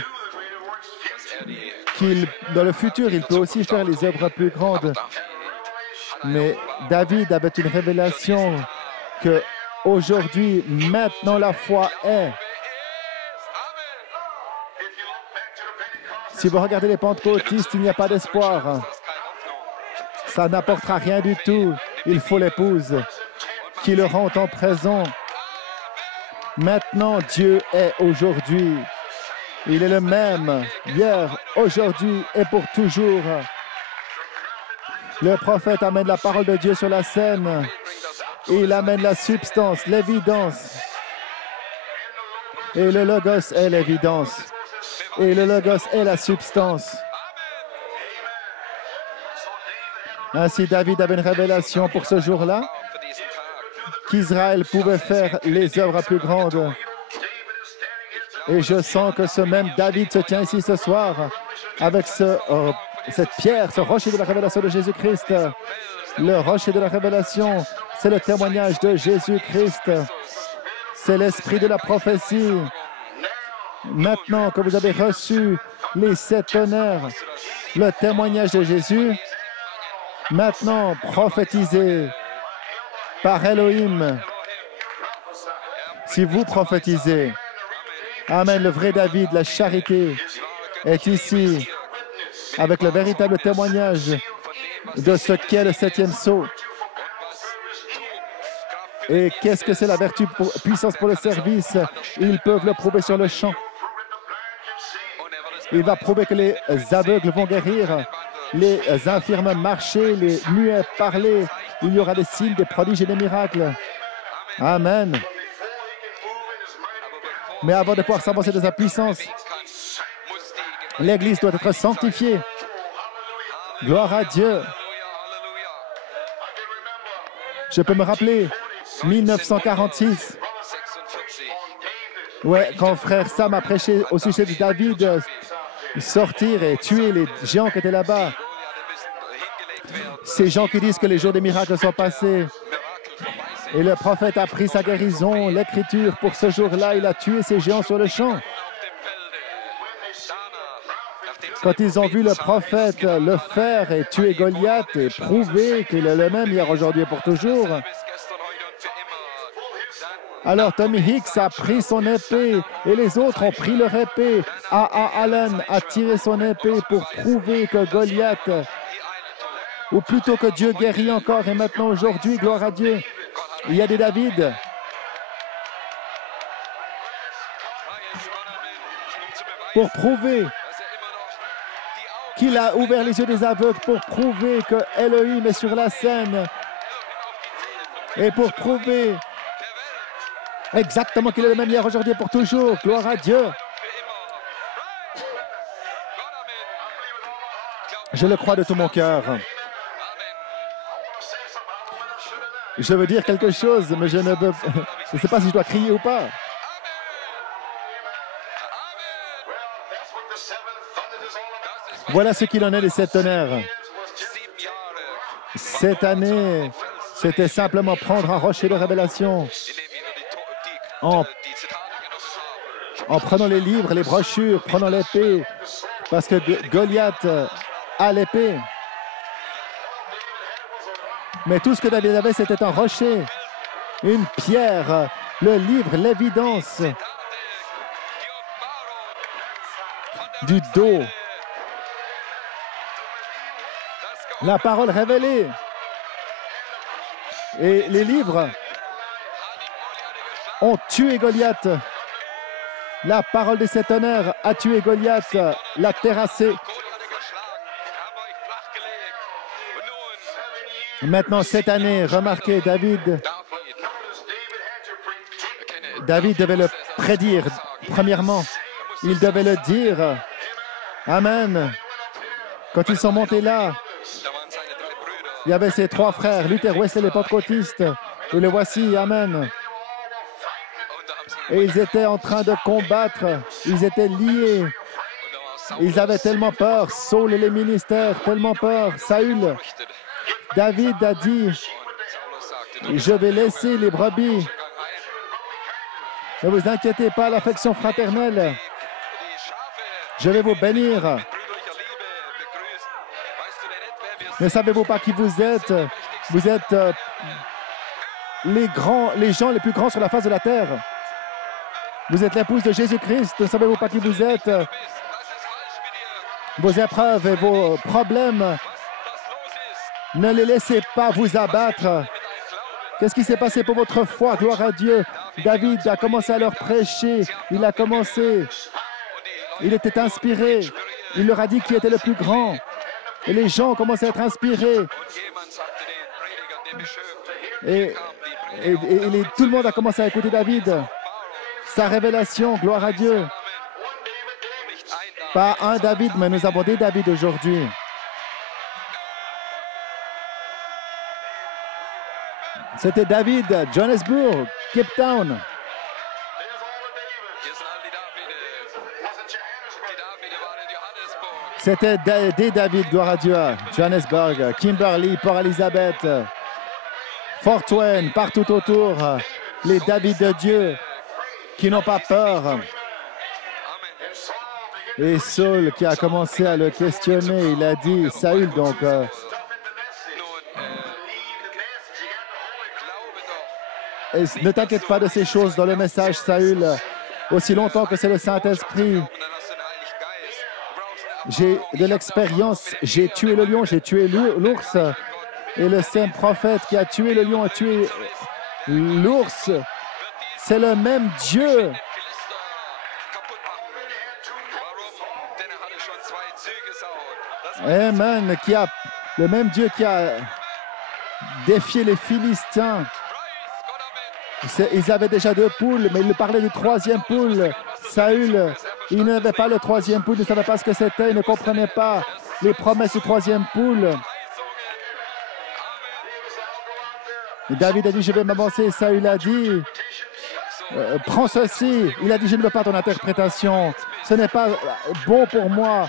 dans le futur, il peut aussi faire les œuvres plus grandes. Mais David avait une révélation que aujourd'hui, maintenant, la foi est. Si vous regardez les pentecôtistes, il n'y a pas d'espoir. Ça n'apportera rien du tout. Il faut l'épouse qui le rend en présent. Maintenant, Dieu est aujourd'hui. Il est le même hier, aujourd'hui et pour toujours. Le prophète amène la parole de Dieu sur la scène. Et il amène la substance, l'évidence. Et le logos est l'évidence. Et le logos est la substance. Ainsi, David avait une révélation pour ce jour-là, qu'Israël pouvait faire les œuvres plus grandes. Et je sens que ce même David se tient ici ce soir avec cette pierre, ce rocher de la révélation de Jésus-Christ. Le rocher de la révélation, c'est le témoignage de Jésus-Christ. C'est l'esprit de la prophétie. Maintenant que vous avez reçu les 7 honneurs, le témoignage de Jésus, maintenant prophétisez par Elohim. Si vous prophétisez, Amen, le vrai David, la charité est ici avec le véritable témoignage de ce qu'est le 7e sceau. Et qu'est-ce que c'est la vertu puissance pour le service? Ils peuvent le prouver sur le champ. Il va prouver que les aveugles vont guérir, les infirmes marcher, les muets parler. Il y aura des signes, des prodiges et des miracles. Amen. Mais avant de pouvoir s'avancer de sa puissance, l'Église doit être sanctifiée. Gloire à Dieu. Je peux me rappeler, 1946, quand frère Sam a prêché au sujet de David, sortir et tuer les géants qui étaient là-bas. Ces gens qui disent que les jours des miracles sont passés. Et le prophète a pris sa guérison, l'écriture, pour ce jour-là, il a tué ces géants sur le champ. Quand ils ont vu le prophète le faire et tuer Goliath et prouver qu'il est le même hier, aujourd'hui et pour toujours, alors Tommy Hicks a pris son épée et les autres ont pris leur épée. A.A. Allen a tiré son épée pour prouver que Goliath, ou plutôt que Dieu guérit encore. Et maintenant, aujourd'hui, gloire à Dieu, il y a des David. Pour prouver qu'il a ouvert les yeux des aveugles, pour prouver que Elohim est sur la scène et pour prouver exactement qu'il est le même hier, aujourd'hui et pour toujours. Gloire à Dieu. Je le crois de tout mon cœur. Je veux dire quelque chose, mais je ne peux... Je ne sais pas si je dois crier ou pas. Voilà ce qu'il en est des 7 tonnerres. Cette année, c'était simplement prendre un rocher de révélation en prenant les livres, les brochures, prenant l'épée, parce que Goliath a l'épée. Mais tout ce que David avait, c'était un rocher, une pierre, le livre, l'évidence du dos, la parole révélée. Et les livres ont tué Goliath. La parole des 7 tonnerres a tué Goliath, l'a terrassé. Maintenant, cette année, remarquez, David devait le prédire. Premièrement, il devait le dire. Amen. Quand ils sont montés là, il y avait ses 3 frères, Luther, Wesley, les pentecôtistes. Et le voici, Amen. Et ils étaient en train de combattre. Ils étaient liés. Ils avaient tellement peur. Saul et les ministères, tellement peur. Saül. David a dit, je vais laisser les brebis. Ne vous inquiétez pas, l'affection fraternelle. Je vais vous bénir. Ne savez-vous pas qui vous êtes? Vous êtes les gens les plus grands sur la face de la terre. Vous êtes l'épouse de Jésus-Christ. Ne savez-vous pas qui vous êtes? Vos épreuves et vos problèmes, ne les laissez pas vous abattre. Qu'est-ce qui s'est passé pour votre foi? Gloire à Dieu. David a commencé à leur prêcher. Il a commencé. Il était inspiré. Il leur a dit qui était le plus grand. Et les gens ont commencé à être inspirés. Et tout le monde a commencé à écouter David. Sa révélation, gloire à Dieu. Pas un David, mais nous avons des David aujourd'hui. C'était David, Johannesburg, Cape Town. C'était des David, gloire à Dieu, Johannesburg, Kimberley, Port-Elizabeth, Fort Wayne, partout autour, les David de Dieu qui n'ont pas peur. Et Saul qui a commencé à le questionner, il a dit, Saül, donc, ne t'inquiète pas de ces choses dans le message, Saül, aussi longtemps que c'est le Saint-Esprit. J'ai de l'expérience, j'ai tué le lion, j'ai tué l'ours. Et le saint prophète qui a tué le lion a tué l'ours. C'est le même Dieu. Amen. Le même Dieu qui a défié les Philistins. Ils avaient déjà 2 poules, mais il parlait du 3e poule. Saül, il n'avait pas le 3e poule, il ne savait pas ce que c'était, il ne comprenait pas les promesses du 3e poule. Et David a dit, je vais m'avancer. Saül a dit, prends ceci. Il a dit, je ne veux pas ton interprétation. Ce n'est pas bon pour moi.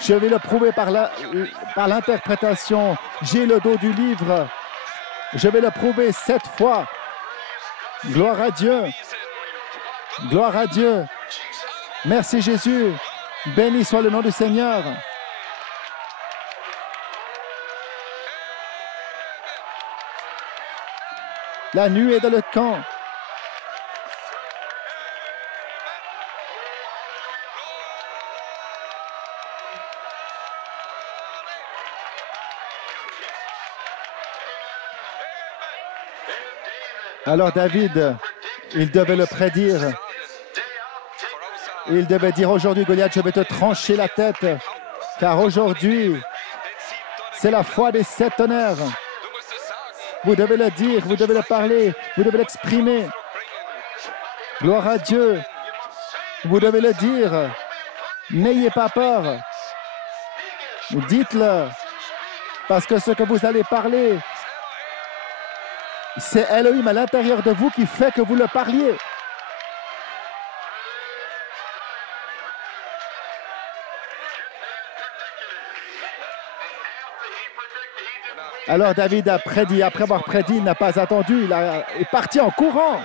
Je vais le prouver par l'interprétation. J'ai le dos du livre. Je vais le prouver 7 fois. Gloire à Dieu. Gloire à Dieu. Merci Jésus. Béni soit le nom du Seigneur. La nuée dans le camp. Alors David, il devait le prédire. Il devait dire aujourd'hui, Goliath, je vais te trancher la tête, car aujourd'hui, c'est la foi des 7 tonnerres. Vous devez le dire, vous devez le parler, vous devez l'exprimer. Gloire à Dieu. Vous devez le dire. N'ayez pas peur. Dites-le, parce que ce que vous allez parler, c'est Elohim à l'intérieur de vous qui fait que vous le parliez. Alors David a prédit, après avoir prédit, il n'a pas attendu, il est parti en courant.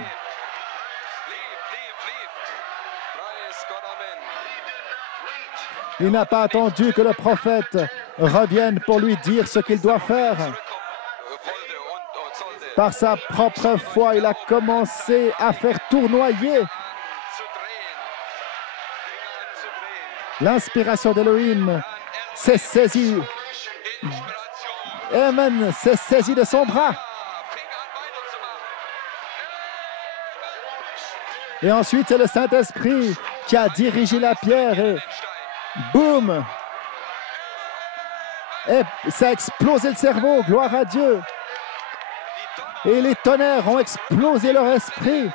Il n'a pas attendu que le prophète revienne pour lui dire ce qu'il doit faire. Par sa propre foi, il a commencé à faire tournoyer l'inspiration d'Elohim. S'est saisie. Amen, s'est saisi de son bras. Et ensuite, c'est le Saint-Esprit qui a dirigé la pierre et boum! Et ça a explosé le cerveau, gloire à Dieu. Et les tonnerres ont explosé leur esprit.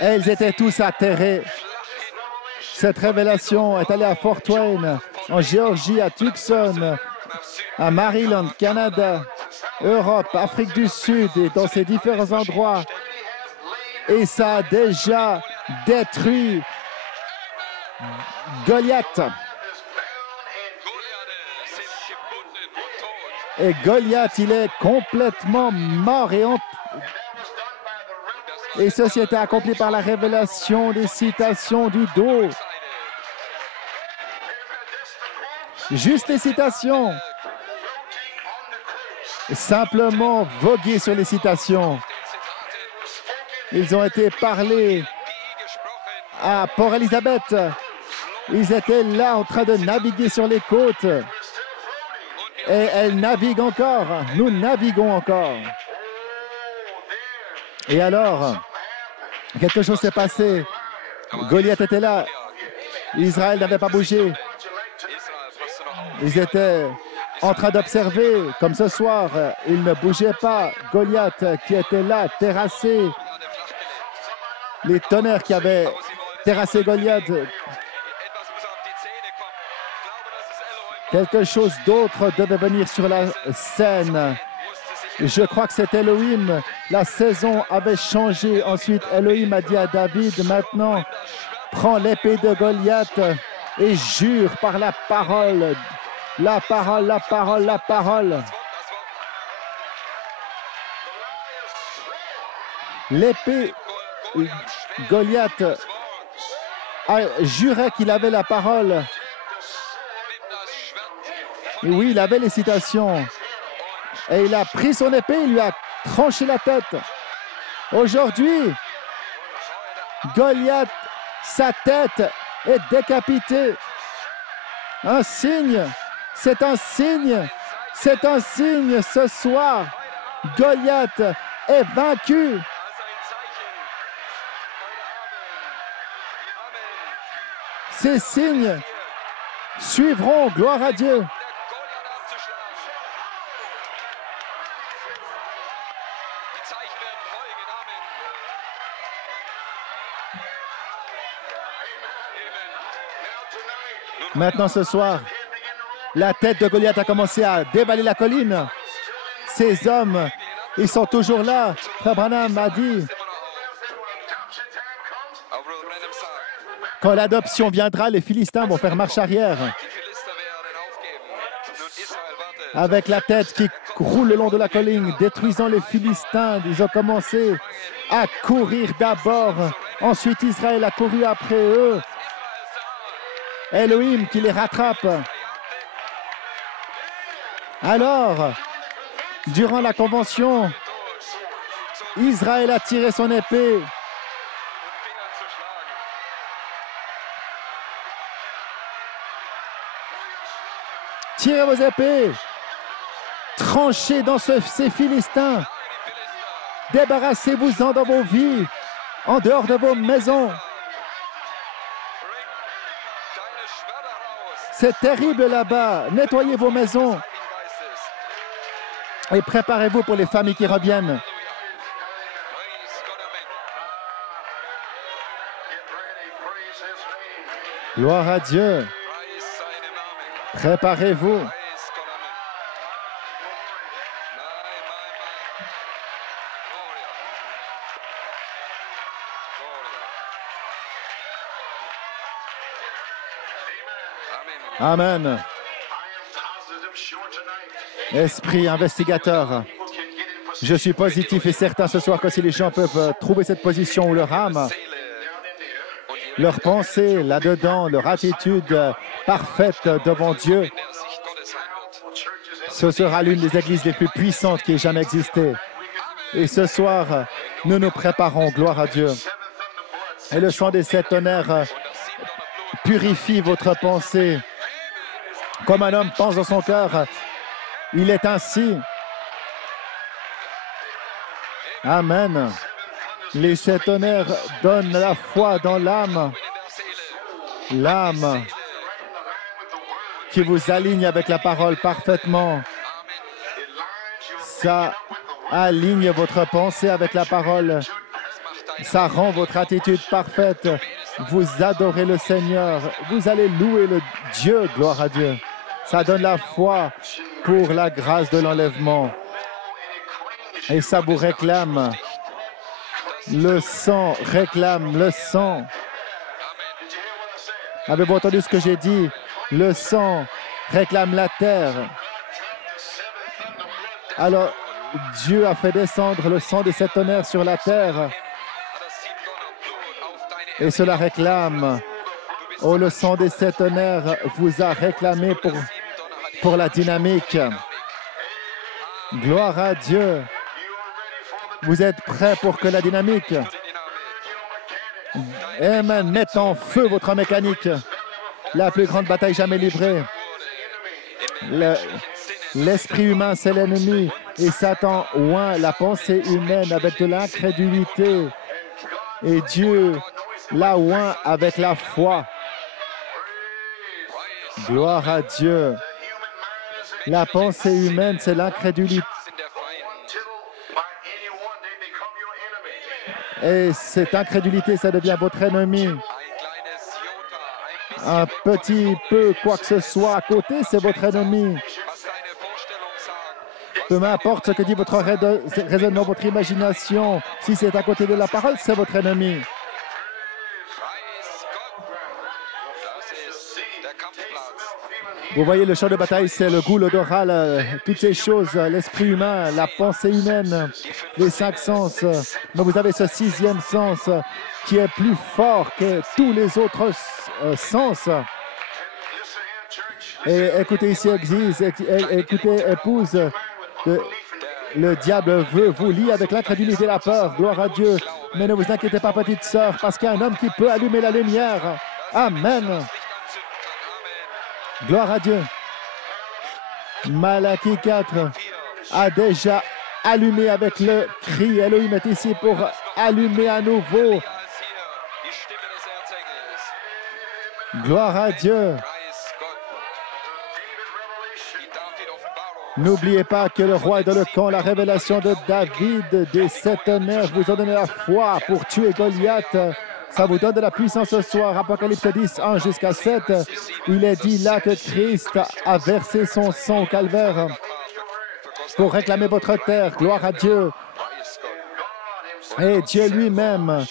Et ils étaient tous atterrés. Cette révélation est allée à Fort Wayne, en Géorgie, à Tucson, à Maryland, Canada, Europe, Afrique du Sud et dans ces différents endroits. Et ça a déjà détruit Goliath. Et Goliath, il est complètement mort et ceci était accompli par la révélation des citations du dos. Juste les citations. Simplement voguer sur les citations. Ils ont été parlés à Port-Elizabeth. Ils étaient là en train de naviguer sur les côtes. Et elles naviguent encore. Nous naviguons encore. Et alors, quelque chose s'est passé. Goliath était là. Israël n'avait pas bougé. Ils étaient en train d'observer, comme ce soir. Ils ne bougeaient pas. Goliath qui était là, terrassé. Les tonnerres qui avaient terrassé Goliath. Quelque chose d'autre devait venir sur la scène. Je crois que c'est Elohim. La saison avait changé. Ensuite, Elohim a dit à David, maintenant, prends l'épée de Goliath et jure par la parole. La parole, la parole, la parole. L'épée, Goliath a juré qu'il avait la parole. Et oui, il avait les citations. Et il a pris son épée, il lui a tranché la tête. Aujourd'hui, Goliath, sa tête est décapitée. Un signe, c'est un signe, c'est un signe ce soir. Goliath est vaincu. Ces signes suivront, gloire à Dieu. Maintenant, ce soir, la tête de Goliath a commencé à dévaler la colline. Ces hommes, ils sont toujours là. Frère Branham a dit, quand l'adoption viendra, les Philistins vont faire marche arrière. Avec la tête qui roule le long de la colline, détruisant les Philistins, ils ont commencé à courir d'abord. Ensuite, Israël a couru après eux. Elohim qui les rattrape. Alors, durant la convention, Israël a tiré son épée. Tirez vos épées. Tranchez dans ces Philistins. Débarrassez-vous-en dans vos vies, en dehors de vos maisons. C'est terrible là-bas. Nettoyez vos maisons. Et préparez-vous pour les familles qui reviennent. Gloire à Dieu. Préparez-vous. Amen. Esprit investigateur, je suis positif et certain ce soir que si les gens peuvent trouver cette position où leur âme, leur pensée là-dedans, leur attitude parfaite devant Dieu, ce sera l'une des églises les plus puissantes qui ait jamais existé. Et ce soir, nous nous préparons, gloire à Dieu. Et le chant des 7 tonnerres purifie votre pensée. Comme un homme pense dans son cœur, il est ainsi. Amen. Les 7 tonnerres donnent la foi dans l'âme. L'âme qui vous aligne avec la parole parfaitement. Ça aligne votre pensée avec la parole. Ça rend votre attitude parfaite. Vous adorez le Seigneur. Vous allez louer le Dieu. Gloire à Dieu. Ça donne la foi pour la grâce de l'enlèvement. Et ça vous réclame. Le sang réclame le sang. Avez-vous entendu ce que j'ai dit? Le sang réclame la terre. Alors, Dieu a fait descendre le sang des 7 tonnerres sur la terre. Et cela réclame. Oh, le sang des 7 tonnerres vous a réclamé pour la dynamique. Gloire à Dieu. Vous êtes prêts pour que la dynamique, amen, mette en feu votre mécanique. La plus grande bataille jamais livrée. L'esprit humain, c'est l'ennemi. Et Satan oint la pensée humaine avec de l'incrédulité. Et Dieu la oint avec la foi. Gloire à Dieu. La pensée humaine, c'est l'incrédulité. Et cette incrédulité, ça devient votre ennemi. Un petit peu, quoi que ce soit à côté, c'est votre ennemi. Peu importe ce que dit votre raisonnement, votre imagination, si c'est à côté de la parole, c'est votre ennemi. Vous voyez, le champ de bataille, c'est le goût, l'odorat, toutes ces choses, l'esprit humain, la pensée humaine, les 5 sens. Mais vous avez ce 6e sens qui est plus fort que tous les autres sens. Et écoutez ici, Église, écoutez, épouse, le diable veut vous lier avec l'incrédulité et la peur. Gloire à Dieu. Mais ne vous inquiétez pas, petite sœur, parce qu'il y a un homme qui peut allumer la lumière. Amen. Gloire à Dieu. Malachie 4 a déjà allumé avec le cri. Elohim est ici pour allumer à nouveau. Gloire à Dieu. N'oubliez pas que le roi est dans le camp. La révélation de David des 7 tonnerres vous a donné la foi pour tuer Goliath. Ça vous donne de la puissance ce soir. Apocalypse 10, 1 jusqu'à 7. Il est dit là que Christ a versé son sang au calvaire pour réclamer votre terre. Gloire à Dieu. Et Dieu lui-même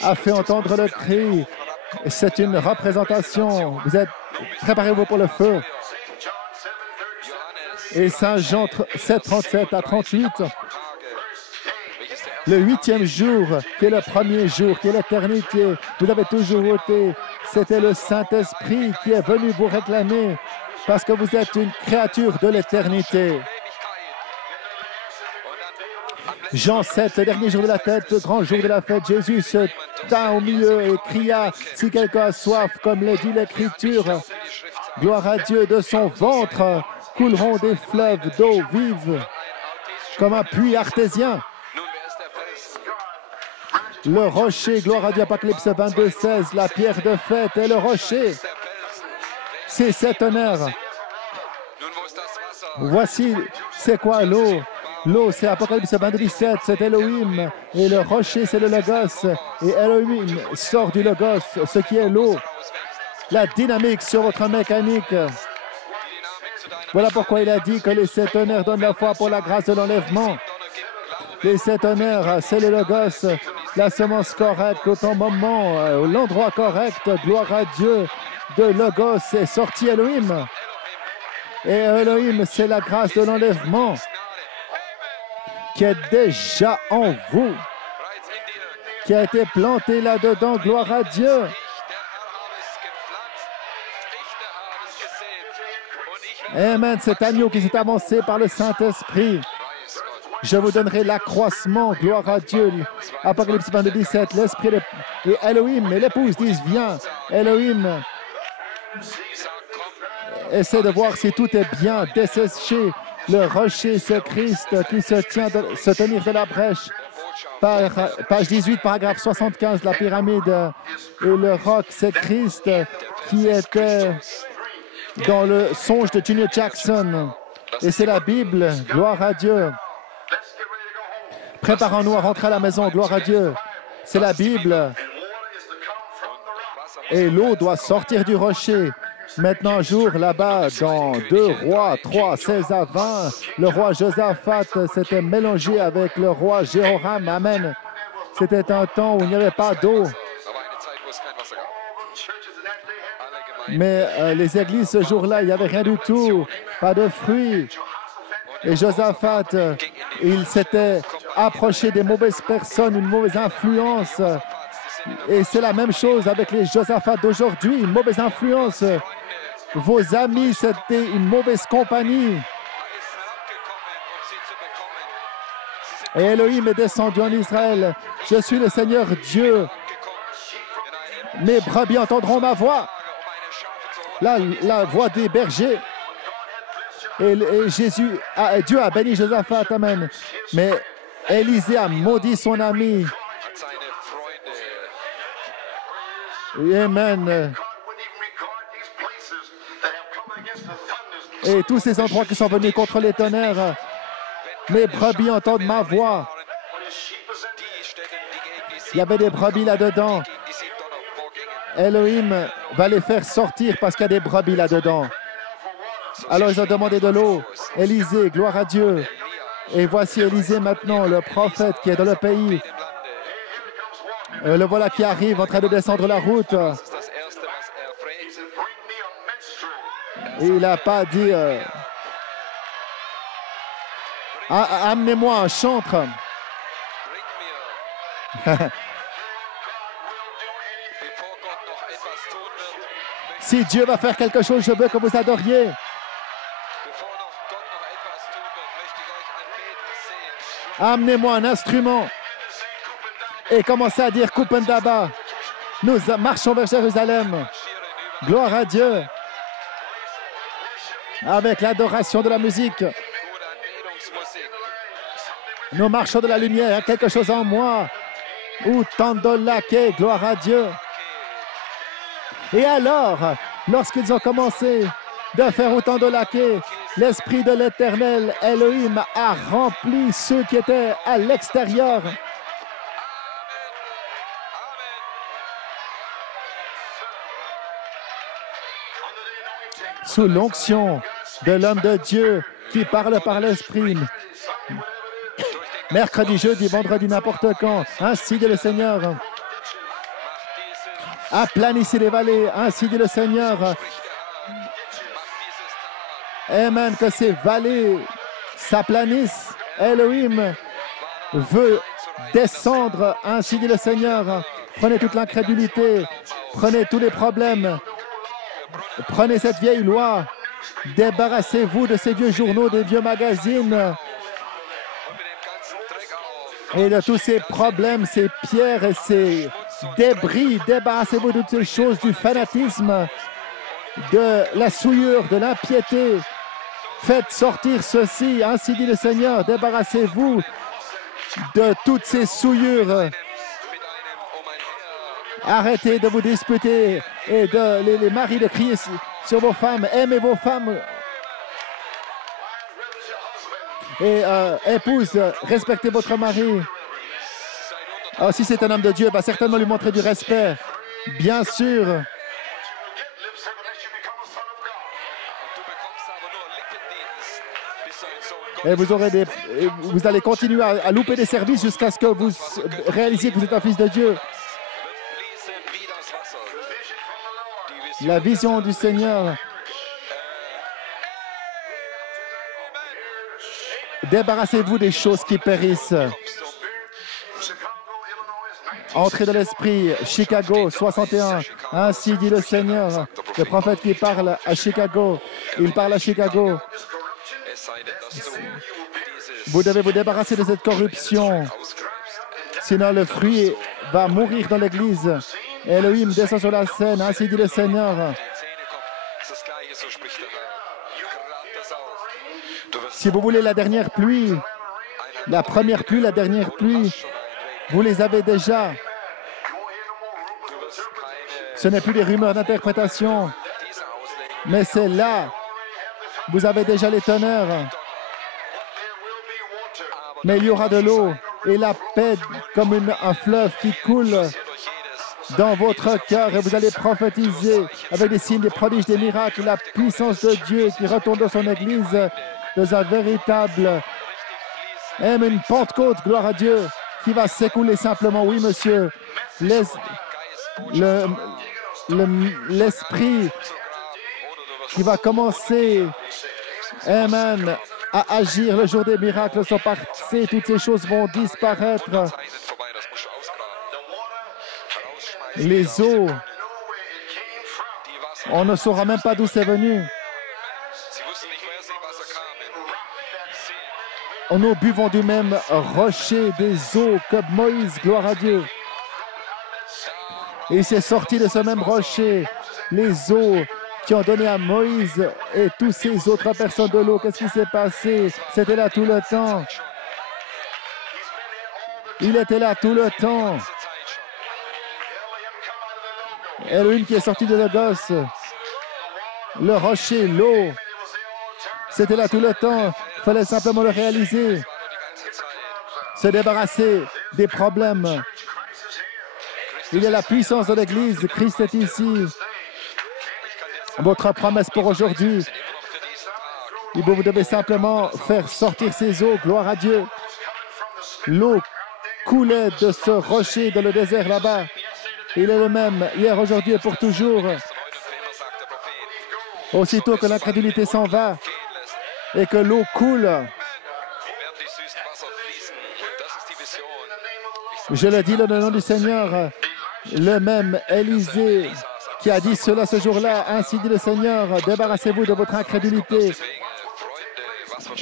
a fait entendre le cri. C'est une représentation. Vous êtes, préparez-vous pour le feu. Et Saint Jean 7, 37 à 38. Le 8e jour, qui est le premier jour, qui est l'éternité, vous avez toujours été. C'était le Saint-Esprit qui est venu vous réclamer parce que vous êtes une créature de l'éternité. Jean 7, le dernier jour de la fête, le grand jour de la fête, Jésus se tint au milieu et cria, « Si quelqu'un a soif, comme le dit l'Écriture, gloire à Dieu, de son ventre couleront des fleuves d'eau vive, comme un puits artésien. » Le rocher, gloire à Dieu, Apocalypse 22, 16, la pierre de fête et le rocher, c'est 7 tonnerres. Voici, c'est quoi l'eau? L'eau, c'est Apocalypse 22, 17, c'est Elohim. Et le rocher, c'est le Logos. Et Elohim sort du Logos, ce qui est l'eau. la dynamique sur votre mécanique. Voilà pourquoi il a dit que les 7 honneurs donnent la foi pour la grâce de l'enlèvement. Les 7 honneurs, c'est le Logos, la semence correcte, au temps moment, l'endroit correct, gloire à Dieu. De Logos est sorti Elohim. Et Elohim, c'est la grâce de l'enlèvement qui est déjà en vous, qui a été planté là-dedans, gloire à Dieu. Amen, cet agneau qui s'est avancé par le Saint-Esprit. Je vous donnerai l'accroissement, gloire à Dieu. Apocalypse 22, 17, l'Esprit et Elohim et l'épouse disent, viens. Elohim essaie de voir si tout est bien desséché. Le rocher, c'est Christ qui se tenir de la brèche. Page 18, paragraphe 75, la pyramide. Et le roc, c'est Christ qui était dans le songe de Junior Jackson. Et c'est la Bible, gloire à Dieu. Préparons-nous à rentrer à la maison, gloire à Dieu. C'est la Bible. Et l'eau doit sortir du rocher. Maintenant, un jour, là-bas, dans 2 Rois 3, 16 à 20, le roi Josaphat s'était mélangé avec le roi Jéhoram. Amen. C'était un temps où il n'y avait pas d'eau. Mais les églises, ce jour-là, il n'y avait rien du tout, pas de fruits. Et Josaphat, il s'était approché des mauvaises personnes, une mauvaise influence. Et c'est la même chose avec les Josaphats d'aujourd'hui, une mauvaise influence. Vos amis, c'était une mauvaise compagnie. Et Elohim est descendu en Israël. Je suis le Seigneur Dieu. Mes brebis entendront ma voix. La voix des bergers. Et Dieu a béni Josaphat, amen. Mais Élisée a maudit son ami. Amen. Et tous ces endroits qui sont venus contre les tonnerres, mes brebis entendent ma voix. Il y avait des brebis là-dedans. Elohim va les faire sortir parce qu'il y a des brebis là-dedans. Alors ils ont demandé de l'eau. Élisée, gloire à Dieu. Et voici Élisée maintenant, le prophète qui est dans le pays. Le voilà qui arrive en train de descendre la route. Et il n'a pas dit amenez-moi un chantre. Si Dieu va faire quelque chose, je veux que vous adoriez. Amenez-moi un instrument. Et commencez à dire Kupendaba. Nous marchons vers Jérusalem. Gloire à Dieu. Avec l'adoration de la musique. Nous marchons de la lumière. Il y a quelque chose en moi. Ou Tandolake, gloire à Dieu. Et alors, lorsqu'ils ont commencé de faire autant de laquais, l'Esprit de l'Éternel, Elohim, a rempli ceux qui étaient à l'extérieur. Sous l'onction de l'homme de Dieu qui parle par l'Esprit. Mercredi, jeudi, vendredi, n'importe quand. Ainsi dit le Seigneur. Aplanissez les vallées, ainsi dit le Seigneur. Amen, que ces vallées s'aplanissent. Elohim veut descendre, ainsi dit le Seigneur. Prenez toute l'incrédulité, prenez tous les problèmes, prenez cette vieille loi, débarrassez-vous de ces vieux journaux, des vieux magazines et de tous ces problèmes, ces pierres et ces débris. Débarrassez-vous de toutes ces choses, du fanatisme, de la souillure, de l'impiété. Faites sortir ceci, ainsi dit le Seigneur. Débarrassez-vous de toutes ces souillures. Arrêtez de vous disputer et les maris de crier sur vos femmes. Aimez vos femmes. Et épouse, respectez votre mari. Alors, si c'est un homme de Dieu, va certainement lui montrer du respect. Bien sûr. Et vous allez continuer à louper des services jusqu'à ce que vous réalisiez que vous êtes un fils de Dieu. La vision du Seigneur. Débarrassez-vous des choses qui périssent. Entrez dans l'esprit. Chicago 61. Ainsi dit le Seigneur. Le prophète qui parle à Chicago. Il parle à Chicago. Vous devez vous débarrasser de cette corruption. Sinon, le fruit va mourir dans l'Église. Elohim descend sur la scène. Ainsi dit le Seigneur. Si vous voulez la dernière pluie, la première pluie, la dernière pluie, vous les avez déjà. Ce n'est plus des rumeurs d'interprétation, mais c'est là. Vous avez déjà les teneurs. Mais il y aura de l'eau et la paix comme un fleuve qui coule dans votre cœur et vous allez prophétiser avec des signes, des prodiges, des miracles, la puissance de Dieu qui retourne dans son Église, dans un véritable, une Pentecôte, gloire à Dieu, qui va s'écouler simplement. Oui, monsieur, l'esprit qui va commencer, amen, à agir. Le jour des miracles sont passés, toutes ces choses vont disparaître. Les eaux, on ne saura même pas d'où c'est venu. Nous buvons du même rocher des eaux comme Moïse, gloire à Dieu. Et il s'est sorti de ce même rocher les eaux qui ont donné à Moïse et toutes ces autres personnes de l'eau. Qu'est-ce qui s'est passé? C'était là tout le temps. Il était là tout le temps. Elohim qui est sorti de Logos, le rocher, l'eau, c'était là tout le temps. Il fallait simplement le réaliser, se débarrasser des problèmes. Il y a la puissance de l'Église. Christ est ici. Votre promesse pour aujourd'hui, vous devez simplement faire sortir ces eaux. Gloire à Dieu. L'eau coulait de ce rocher dans le désert là-bas. Il est le même hier, aujourd'hui et pour toujours. Aussitôt que l'incrédulité s'en va et que l'eau coule, je le dis dans le nom du Seigneur, le même Élisée qui a dit cela ce jour-là, ainsi dit le Seigneur, débarrassez-vous de votre incrédulité.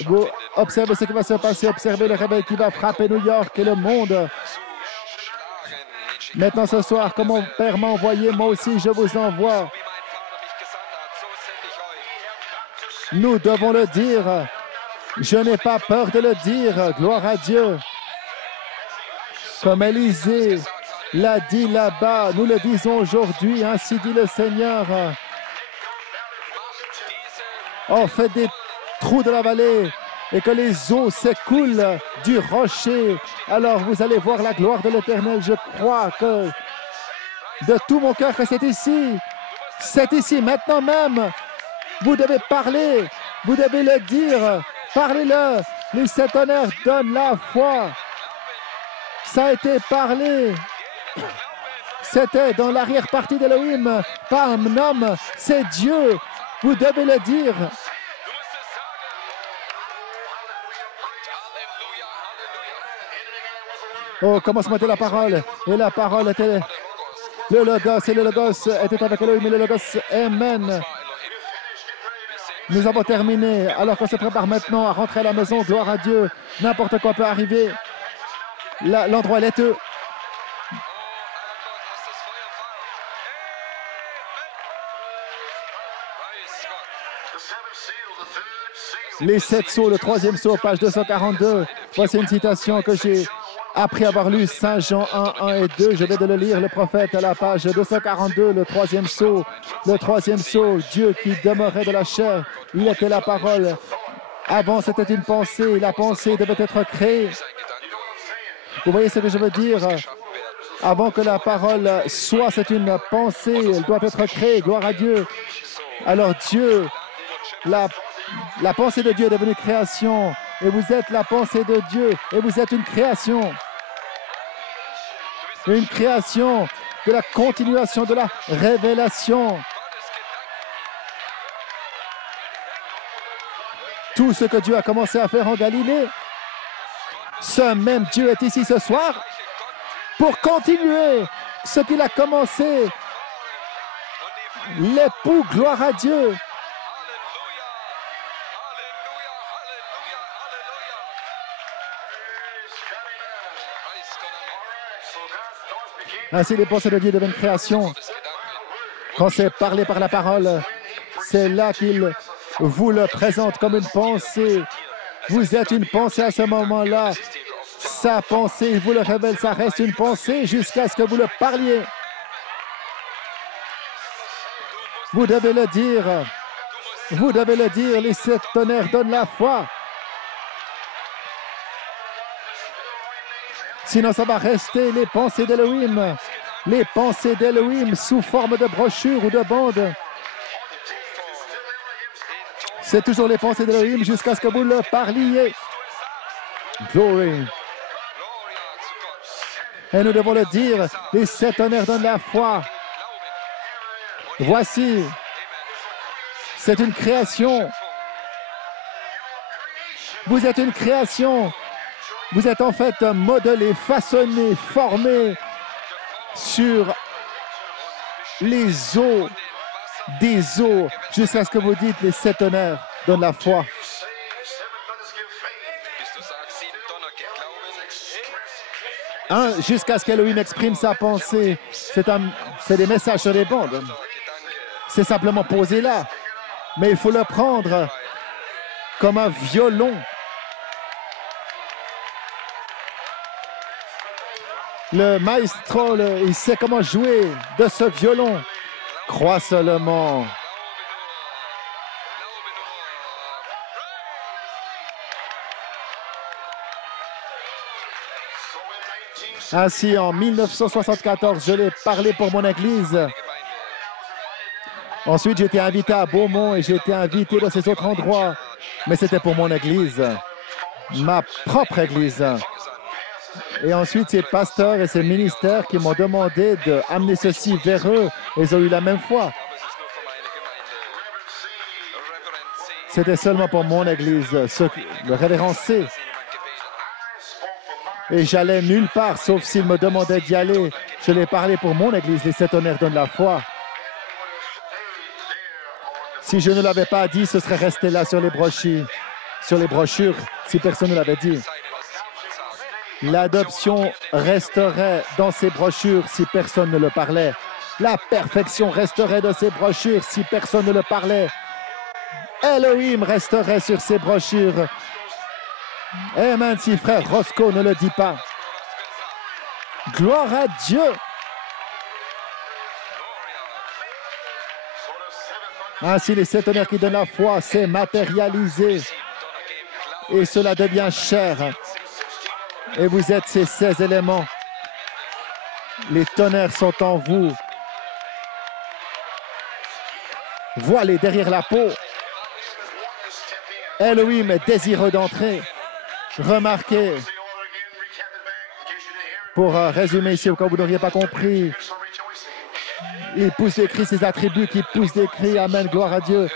Vous observez ce qui va se passer, observez le réveil qui va frapper New York et le monde. Maintenant, ce soir, comme mon Père m'a envoyé, moi aussi, je vous envoie. Nous devons le dire. Je n'ai pas peur de le dire. Gloire à Dieu. Comme Élisée l'a dit là-bas, nous le disons aujourd'hui, ainsi dit le Seigneur. On fait des trous de la vallée et que les eaux s'écoulent du rocher. Alors vous allez voir la gloire de l'Éternel. Je crois que de tout mon cœur que c'est ici, maintenant même. Vous devez parler, vous devez le dire, parlez-le. Les sept honneurs donnent la foi. Ça a été parlé. C'était dans l'arrière-partie d'Elohim, pas un homme, c'est Dieu. Vous devez le dire. Au commencement était la parole, et la parole était le Logos, et le Logos était avec Elohim, et le Logos, Amen. Nous avons terminé, alors qu'on se prépare maintenant à rentrer à la maison, gloire à Dieu, n'importe quoi peut arriver. L'endroit est laiteux. Les sept sceaux, le troisième sceau, page 242. Voici une citation que j'ai après avoir lu Saint Jean 1, 1 et 2. Je vais de le lire, le prophète, à la page 242, le troisième sceau. Le troisième sceau, Dieu qui demeurait de la chair, il était la parole. Avant, c'était une pensée. La pensée devait être créée. Vous voyez ce que je veux dire? Avant que la parole soit, c'est une pensée, elle doit être créée, gloire à Dieu. Alors Dieu, la pensée de Dieu est devenue création, et vous êtes la pensée de Dieu, et vous êtes une création. Une création de la continuation de la révélation. Tout ce que Dieu a commencé à faire en Galilée, ce même Dieu est ici ce soir pour continuer ce qu'il a commencé. L'époux, gloire à Dieu. Ainsi, les pensées de Dieu deviennent création. Quand c'est parlé par la parole, c'est là qu'il vous le présente comme une pensée. Vous êtes une pensée à ce moment-là. Sa pensée, il vous le révèle, ça reste une pensée jusqu'à ce que vous le parliez. Vous devez le dire. Vous devez le dire. Les 7 tonnerres donnent la foi. Sinon, ça va rester les pensées d'Elohim. Les pensées d'Elohim sous forme de brochures ou de bandes. C'est toujours les pensées d'Elohim jusqu'à ce que vous le parliez. Glory. Et nous devons le dire, les 7 tonnerres donnent la foi. Voici, c'est une création. Vous êtes une création. Vous êtes en fait modelé, façonné, formé sur les eaux, des eaux, jusqu'à ce que vous dites les 7 tonnerres donnent la foi. Jusqu'à ce qu'Elohim exprime sa pensée. C'est des messages sur les bandes. C'est simplement posé là. Mais il faut le prendre comme un violon. Le maestro, il sait comment jouer de ce violon. Crois seulement. Ainsi, en 1974, je l'ai parlé pour mon église. Ensuite, j'ai été invité à Beaumont et j'ai été invité dans ces autres endroits. Mais c'était pour mon église, ma propre église. Et ensuite, ces pasteurs et ces ministères qui m'ont demandé d'amener ceci vers eux, ils ont eu la même foi. C'était seulement pour mon église, le révérend C. Et j'allais nulle part, sauf s'il me demandait d'y aller. Je l'ai parlé pour mon église, les 7 tonnerres donnent la foi. Si je ne l'avais pas dit, ce serait resté là sur les brochures, si personne ne l'avait dit. L'adoption resterait dans ces brochures si personne ne le parlait. La perfection resterait dans ces brochures si personne ne le parlait. Elohim resterait sur ces brochures. Et même si frère Roscoe ne le dit pas. Gloire à Dieu. Ainsi, les 7 tonnerres qui donnent la foi, c'est matérialisé. Et cela devient chair. Et vous êtes ces 16 éléments. Les tonnerres sont en vous. Voilés derrière la peau. Elohim est désireux d'entrer. Remarquez, pour résumer ici, quand vous n'auriez pas compris, il pousse des cris, ses attributs qui poussent des cris. Amen, gloire à Dieu.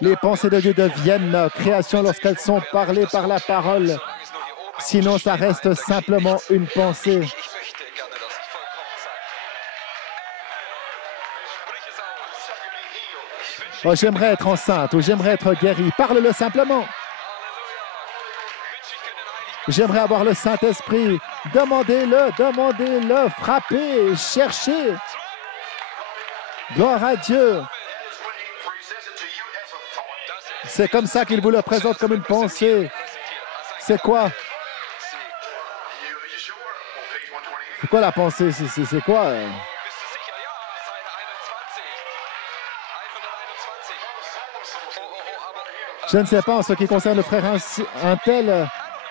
Les pensées de Dieu deviennent création lorsqu'elles sont parlées par la parole. Sinon, ça reste simplement une pensée. Oh, j'aimerais être enceinte ou j'aimerais être guéri. Parle-le simplement. J'aimerais avoir le Saint-Esprit. Demandez-le, demandez-le, frappez, cherchez. Gloire à Dieu. C'est comme ça qu'il vous le présente comme une pensée. C'est quoi? C'est quoi la pensée? C'est quoi? Je ne sais pas en ce qui concerne le frère un tel.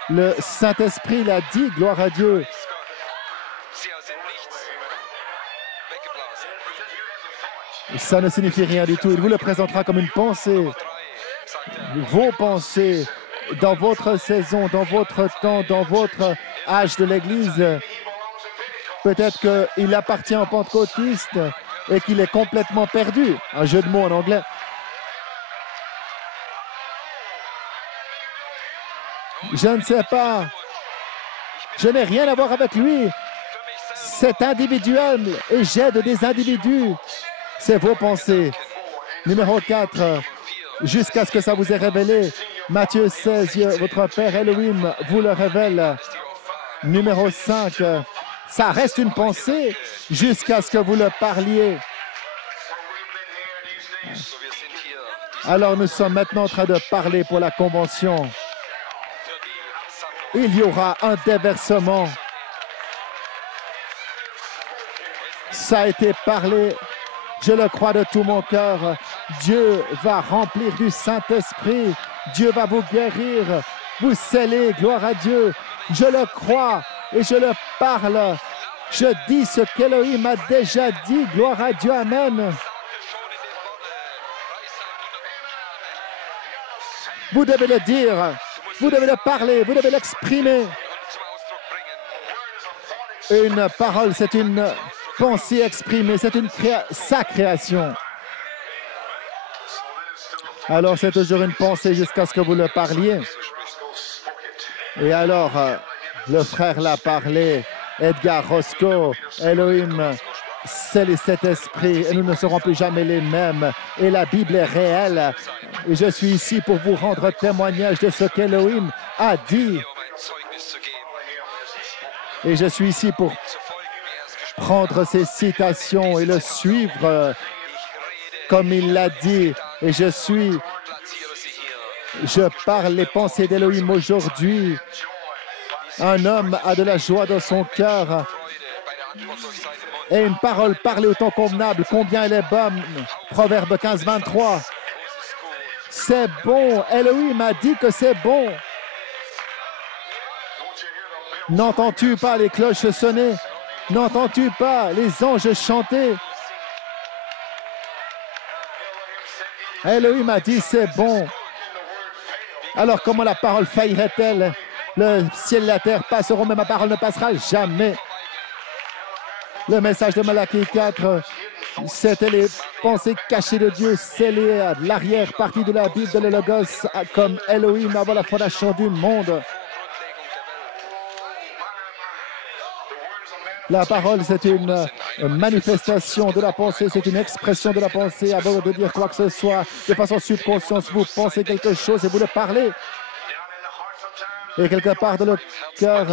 Le Saint-Esprit l'a dit, gloire à Dieu. Ça ne signifie rien du tout. Il vous le présentera comme une pensée. Vos pensées dans votre saison, dans votre temps, dans votre âge de l'Église. Peut-être qu'il appartient aux pentecôtistes et qu'il est complètement perdu. Un jeu de mots en anglais. Je ne sais pas. Je n'ai rien à voir avec lui. C'est individuel et j'aide des individus. C'est vos pensées. Numéro 4, jusqu'à ce que ça vous ait révélé. Matthieu 16, votre Père Elohim vous le révèle. Numéro 5, ça reste une pensée jusqu'à ce que vous le parliez. Alors nous sommes maintenant en train de parler pour la convention. Il y aura un déversement. Ça a été parlé, je le crois de tout mon cœur. Dieu va remplir du Saint-Esprit. Dieu va vous guérir, vous sceller, gloire à Dieu. Je le crois et je le parle. Je dis ce qu'Élohim a déjà dit, gloire à Dieu, amen. Vous devez le dire, vous devez le parler, vous devez l'exprimer. Une parole, c'est une pensée exprimée, c'est sa création. Alors, c'est toujours une pensée jusqu'à ce que vous le parliez. Et alors, le frère l'a parlé, Edgar Roscoe, Elohim, c'est le Saint-Esprit et nous ne serons plus jamais les mêmes. Et la Bible est réelle. Et je suis ici pour vous rendre témoignage de ce qu'Elohim a dit. Et je suis ici pour prendre ces citations et le suivre comme il l'a dit. Et je parle les pensées d'Elohim aujourd'hui. Un homme a de la joie dans son cœur. Et une parole parlée au temps convenable, combien elle est bonne. Proverbe 15, 23. C'est bon. Elohim a dit que c'est bon. N'entends-tu pas les cloches sonner? N'entends-tu pas les anges chanter? Elohim a dit c'est bon. Alors comment la parole faillirait-elle? Le ciel et la terre passeront, mais ma parole ne passera jamais. Le message de Malachie 4, c'était les pensées cachées de Dieu, scellées à l'arrière-partie de la Bible, de le Logos, comme Elohim avant la fondation du monde. La parole, c'est une manifestation de la pensée, c'est une expression de la pensée. Avant de dire quoi que ce soit, de façon subconsciente, vous pensez quelque chose et vous le parlez. Et quelque part dans le cœur,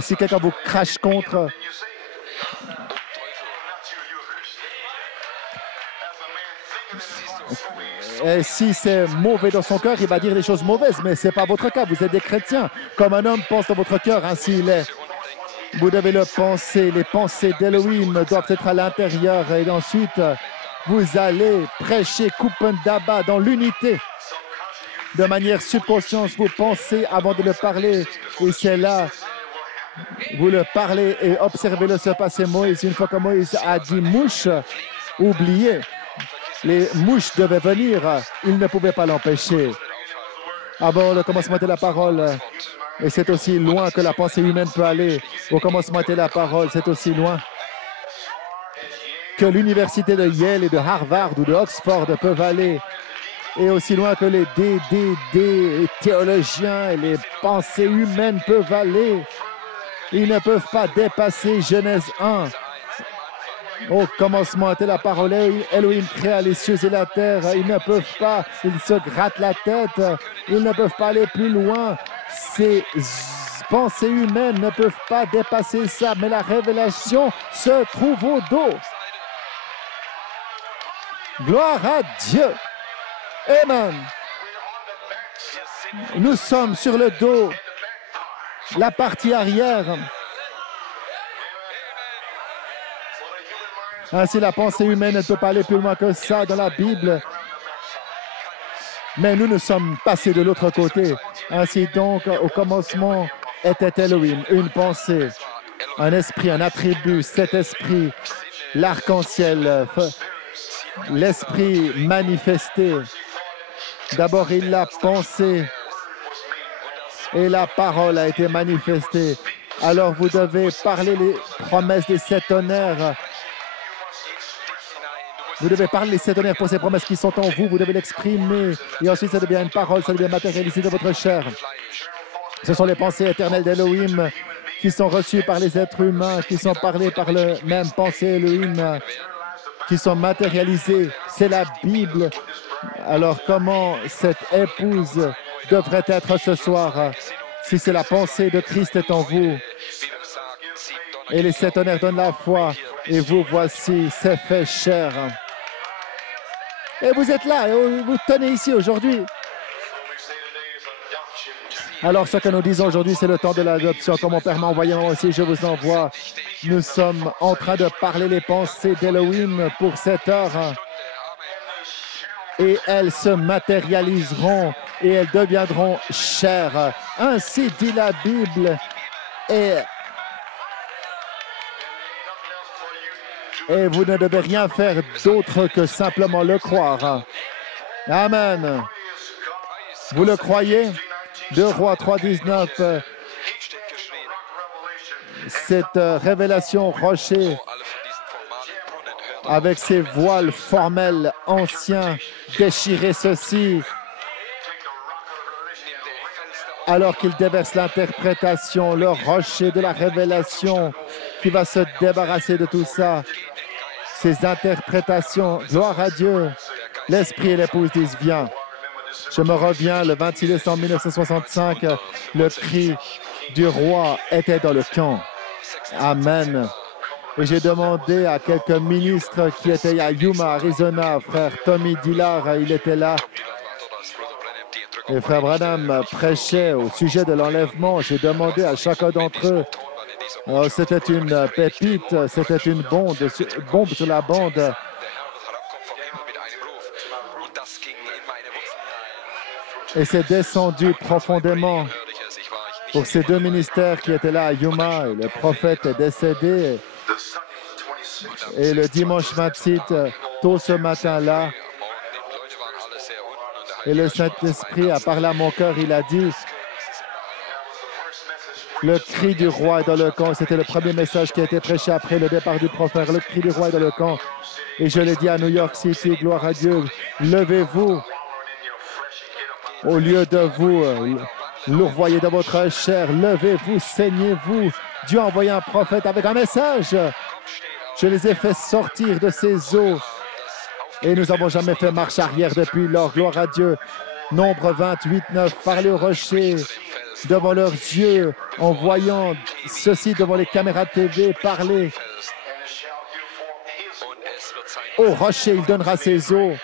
si quelqu'un vous crache contre, et si c'est mauvais dans son cœur, il va dire des choses mauvaises, mais ce n'est pas votre cas. Vous êtes des chrétiens. Comme un homme pense dans votre cœur, ainsi il est. Vous devez le penser. Les pensées d'Elohim doivent être à l'intérieur. Et ensuite, vous allez prêcher Kupen Daba dans l'unité. De manière subconsciente, vous pensez avant de le parler. Et c'est là, vous le parlez et observez-le se passer. Moïse, une fois que Moïse a dit mouche, oubliez. Les mouches devaient venir. Il ne pouvait pas l'empêcher. Avant le commencement de la parole, et c'est aussi loin que la pensée humaine peut aller. Au commencement était la parole, c'est aussi loin que l'université de Yale et de Harvard ou de Oxford peuvent aller. Et aussi loin que les théologiens et les pensées humaines peuvent aller. Ils ne peuvent pas dépasser Genèse 1. Au commencement était la parole, Elohim créa les cieux et la terre. Ils ne peuvent pas, ils se grattent la tête. Ils ne peuvent pas aller plus loin. Ces pensées humaines ne peuvent pas dépasser ça, mais la révélation se trouve au dos. Gloire à Dieu. Amen. Nous sommes sur le dos, la partie arrière. Ainsi, la pensée humaine ne peut pas aller plus loin que ça dans la Bible. Mais nous sommes passés de l'autre côté. Ainsi donc, au commencement était Elohim, une pensée, un esprit, un attribut, cet esprit, l'arc-en-ciel, l'Esprit manifesté. D'abord, il l'a pensé et la parole a été manifestée. Alors, vous devez parler les promesses des 7 tonnerres. Vous devez parler les 7 tonnerres pour ces promesses qui sont en vous. Vous devez l'exprimer. Et ensuite, ça devient une parole, ça devient matérialisé dans votre chair. Ce sont les pensées éternelles d'Elohim qui sont reçues par les êtres humains, qui sont parlées par le même pensée Elohim, qui sont matérialisées. C'est la Bible. Alors, comment cette épouse devrait être ce soir si c'est la pensée de Christ est en vous? Et les 7 tonnerres donnent la foi. Et vous voici, c'est fait chair. Et vous êtes là, et vous tenez ici aujourd'hui. Alors, ce que nous disons aujourd'hui, c'est le temps de l'adoption. Comme mon Père m'a envoyé, moi aussi, je vous envoie. Nous sommes en train de parler les pensées d'Elohim pour cette heure. Et elles se matérialiseront et elles deviendront chères. Ainsi dit la Bible. Et vous ne devez rien faire d'autre que simplement le croire. Amen. Vous le croyez? 2 Rois 3,19. Cette révélation rocher avec ses voiles formels anciens déchirer ceci alors qu'il déverse l'interprétation, le rocher de la révélation qui va se débarrasser de tout ça. Ces interprétations, gloire à Dieu. L'Esprit et l'épouse disent « Viens ». Je me reviens, le 26 décembre 1965, le cri du roi était dans le camp. Amen. Et j'ai demandé à quelques ministres qui étaient à Yuma, Arizona, frère Tommy Dillard, il était là. Et frère Branham prêchait au sujet de l'enlèvement. J'ai demandé à chacun d'entre eux, c'était une pépite, c'était une bombe sur la bande. Et c'est descendu profondément pour ces 2 ministères qui étaient là à Yuma. Et le prophète est décédé. Et le dimanche 28, tôt ce matin-là, et le Saint-Esprit a parlé à mon cœur, il a dit, le cri du roi est dans le camp. C'était le premier message qui a été prêché après le départ du prophète. Le cri du roi est dans le camp. Et je l'ai dit à New York City, gloire à Dieu, levez-vous. Au lieu de vous lourvoyer dans votre chair, levez-vous, saignez-vous. Dieu a envoyé un prophète avec un message. Je les ai fait sortir de ces eaux. Et nous n'avons jamais fait marche arrière depuis lors. Gloire à Dieu. Nombre 28, 9. Parlez aux rochers devant leurs yeux, en voyant ceci devant les caméras de TV. Parlez au rocher, il donnera ses eaux.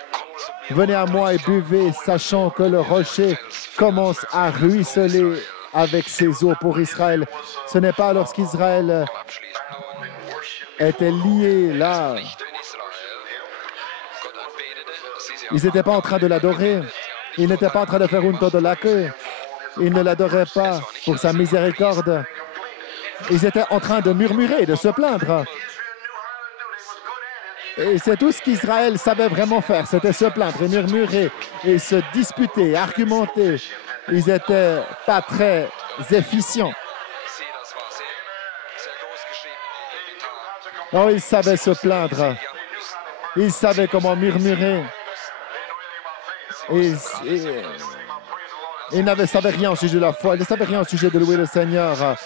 Venez à moi et buvez, sachant que le rocher commence à ruisseler avec ses eaux pour Israël. Ce n'est pas lorsqu'Israël était lié là. Ils n'étaient pas en train de l'adorer. Ils n'étaient pas en train de faire une de la queue. Ils ne l'adoraient pas pour sa miséricorde. Ils étaient en train de murmurer, de se plaindre. Et c'est tout ce qu'Israël savait vraiment faire, c'était se plaindre et murmurer et se disputer, argumenter. Ils n'étaient pas très efficients. Oh, ils savaient se plaindre. Ils savaient comment murmurer. Ils ne savaient rien au sujet de la foi. Ils ne savaient rien au sujet de louer le Seigneur.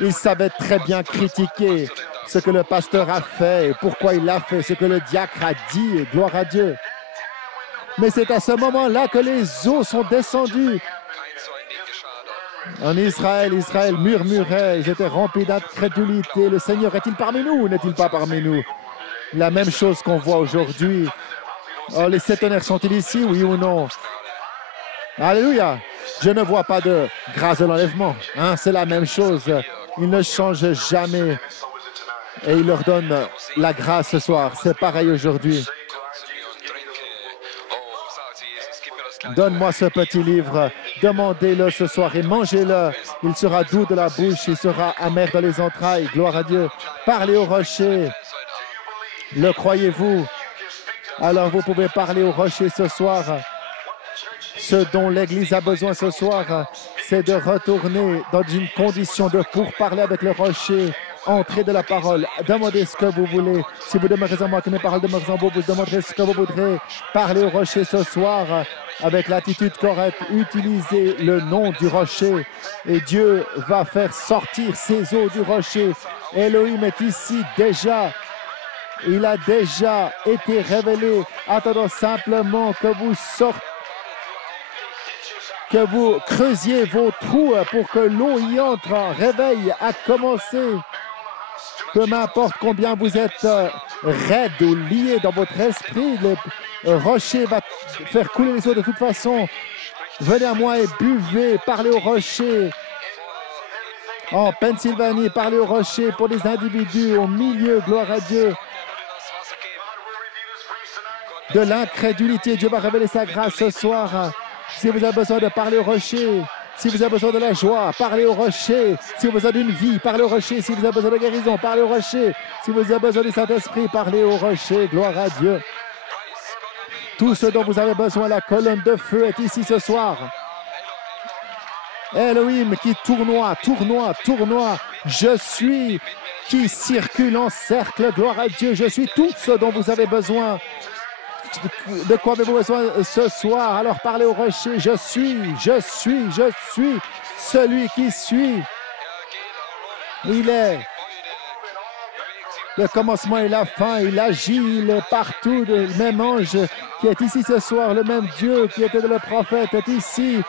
Ils savaient très bien critiquer ce que le pasteur a fait et pourquoi il l'a fait, ce que le diacre a dit, et gloire à Dieu. Mais c'est à ce moment-là que les eaux sont descendues. En Israël, Israël murmurait, ils étaient remplis d'incrédulité. Le Seigneur est-il parmi nous ou n'est-il pas parmi nous? La même chose qu'on voit aujourd'hui. Oh, les 7 tonnerres sont-ils ici, oui ou non? Alléluia! Je ne vois pas de grâce de l'enlèvement. Hein? C'est la même chose. Il ne change jamais. Et il leur donne la grâce ce soir. C'est pareil aujourd'hui. Donne-moi ce petit livre. Demandez-le ce soir et mangez-le. Il sera doux de la bouche. Il sera amer dans les entrailles. Gloire à Dieu. Parlez au rocher. Le croyez-vous? Alors vous pouvez parler au rocher ce soir. Ce dont l'Église a besoin ce soir, c'est de retourner dans une condition de pourparler avec le rocher, entrer de la parole, demandez ce que vous voulez. Si vous demeurez en moi, que mes paroles demeurent en vous, vous demanderez ce que vous voudrez. Parlez au rocher ce soir avec l'attitude correcte. Utilisez le nom du rocher et Dieu va faire sortir ces eaux du rocher. Elohim est ici déjà. Il a déjà été révélé. Attendons simplement que vous sortez, que vous creusiez vos trous pour que l'eau y entre. Réveil a commencé. Peu m'importe combien vous êtes raide ou lié dans votre esprit, le rocher va faire couler les eaux de toute façon. Venez à moi et buvez, parlez au rocher. En Pennsylvanie, parlez au rocher pour des individus au milieu, gloire à Dieu, de l'incrédulité. Dieu va révéler sa grâce ce soir. Si vous avez besoin de parler au rocher, si vous avez besoin de la joie, parlez au rocher. Si vous avez besoin d'une vie, parlez au rocher. Si vous avez besoin de guérison, parlez au rocher. Si vous avez besoin du Saint-Esprit, parlez au rocher. Gloire à Dieu. Tout ce dont vous avez besoin, la colonne de feu est ici ce soir. Elohim qui tournoie. Je suis qui circule en cercle. Gloire à Dieu. Je suis tout ce dont vous avez besoin. De quoi avez-vous besoin ce soir? Alors parlez au rocher. Je suis celui qui suis. Il est le commencement et la fin. Il agit, il est partout. Le même ange qui est ici ce soir, le même Dieu qui était le prophète est ici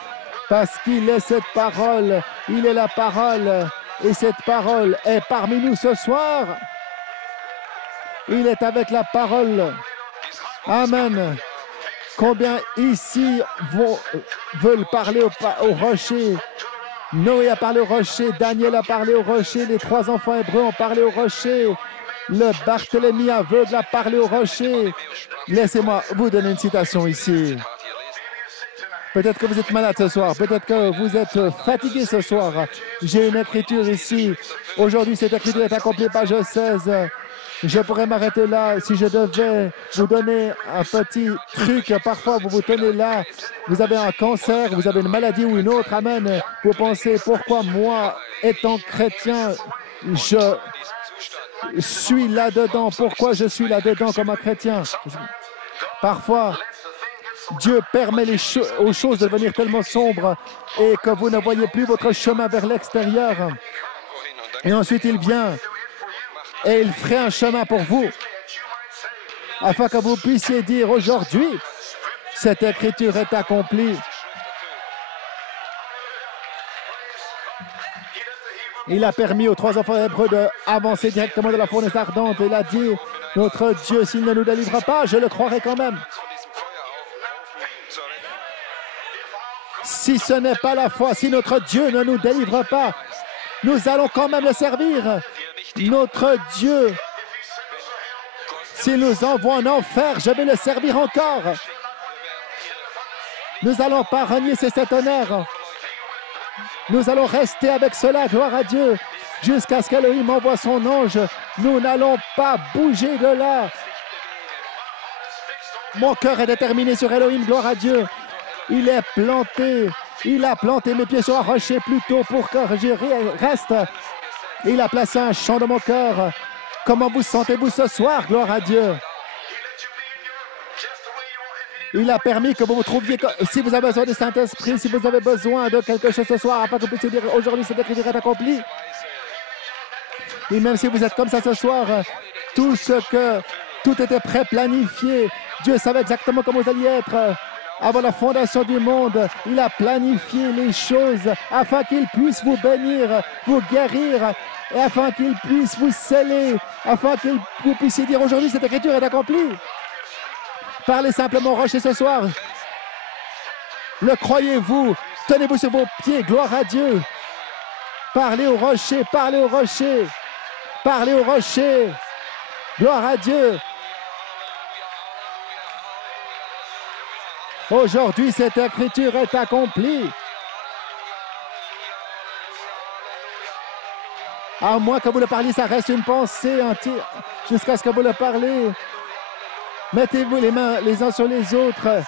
parce qu'il est cette parole. Il est la parole et cette parole est parmi nous ce soir. Il est avec la parole. Amen. Combien ici veulent parler au rocher? Noé a parlé au rocher, Daniel a parlé au rocher, les 3 enfants hébreux ont parlé au rocher, le Barthélemy aveugle a parlé au rocher. Laissez-moi vous donner une citation ici. Peut-être que vous êtes malade ce soir, peut-être que vous êtes fatigué ce soir. J'ai une écriture ici. Aujourd'hui, cette écriture est accomplie, page 16. Je pourrais m'arrêter là si je devais vous donner un petit truc. Parfois, vous vous tenez là, vous avez un cancer, vous avez une maladie ou une autre. Amen. Vous pensez, pourquoi moi, étant chrétien, je suis là-dedans? Pourquoi je suis là-dedans comme un chrétien? Parfois, Dieu permet aux choses de devenir tellement sombres et que vous ne voyez plus votre chemin vers l'extérieur. Et ensuite, il vient et il ferait un chemin pour vous afin que vous puissiez dire aujourd'hui, cette écriture est accomplie. Il a permis aux 3 enfants hébreux d'avancer directement de la fournaise ardente. Il a dit, notre Dieu, s'il ne nous délivre pas, je le croirai quand même. Si ce n'est pas la foi, si notre Dieu ne nous délivre pas, nous allons quand même le servir. Notre Dieu, s'il nous envoie en enfer, je vais le servir encore. Nous n'allons pas renier cet honneur. Nous allons rester avec cela, gloire à Dieu, jusqu'à ce qu'Elohim envoie son ange. Nous n'allons pas bouger de là. Mon cœur est déterminé sur Elohim, gloire à Dieu. Il est planté. Il a planté mes pieds sur un rocher plutôt pour que je reste. Il a placé un chant dans mon cœur. Comment vous sentez-vous ce soir, gloire à Dieu? Il a permis que vous vous trouviez, si vous avez besoin du Saint-Esprit, si vous avez besoin de quelque chose ce soir, afin que vous puissiez dire aujourd'hui cette écriture est accomplie. Et même si vous êtes comme ça ce soir, tout était pré-planifié. Dieu savait exactement comment vous alliez être. Avant la fondation du monde, il a planifié les choses afin qu'il puisse vous bénir, vous guérir, et afin qu'il puisse vous sceller, afin que vous puissiez dire aujourd'hui cette écriture est accomplie. Parlez simplement au rocher ce soir. Le croyez-vous? Tenez-vous sur vos pieds, gloire à Dieu. Parlez au rocher, parlez au rocher, parlez au rocher. Gloire à Dieu. Aujourd'hui, cette écriture est accomplie. À moins que vous le parliez, ça reste une pensée jusqu'à ce que vous le parlez. Mettez-vous les mains les uns sur les autres.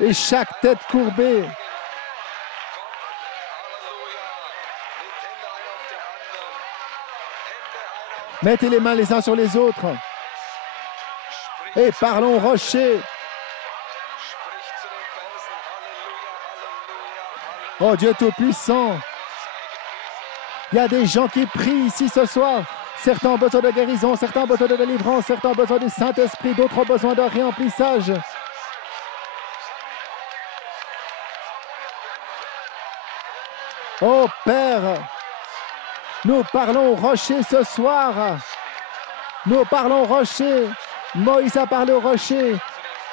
Et chaque tête courbée. Mettez les mains les uns sur les autres. Et parlons au rocher. Oh Dieu Tout-Puissant. Il y a des gens qui prient ici ce soir. Certains ont besoin de guérison, certains ont besoin de délivrance, certains ont besoin du Saint-Esprit, d'autres ont besoin de remplissage. Oh Père, nous parlons au rocher ce soir. Nous parlons au rocher. Moïse a parlé au rocher.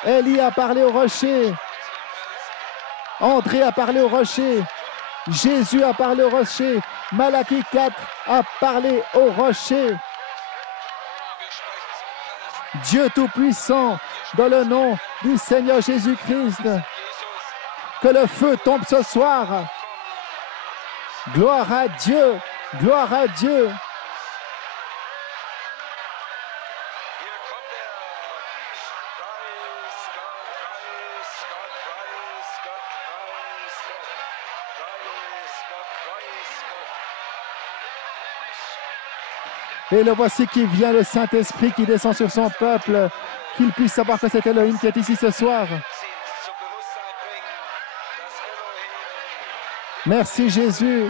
Élie a parlé au rocher. André a parlé au rocher. Jésus a parlé au rocher. Malachie 4 a parlé au rocher. Dieu Tout-Puissant, dans le nom du Seigneur Jésus-Christ, que le feu tombe ce soir. Gloire à Dieu, gloire à Dieu. Et le voici qui vient, le Saint-Esprit qui descend sur son peuple, qu'il puisse savoir que c'est Elohim qui est ici ce soir. Merci Jésus.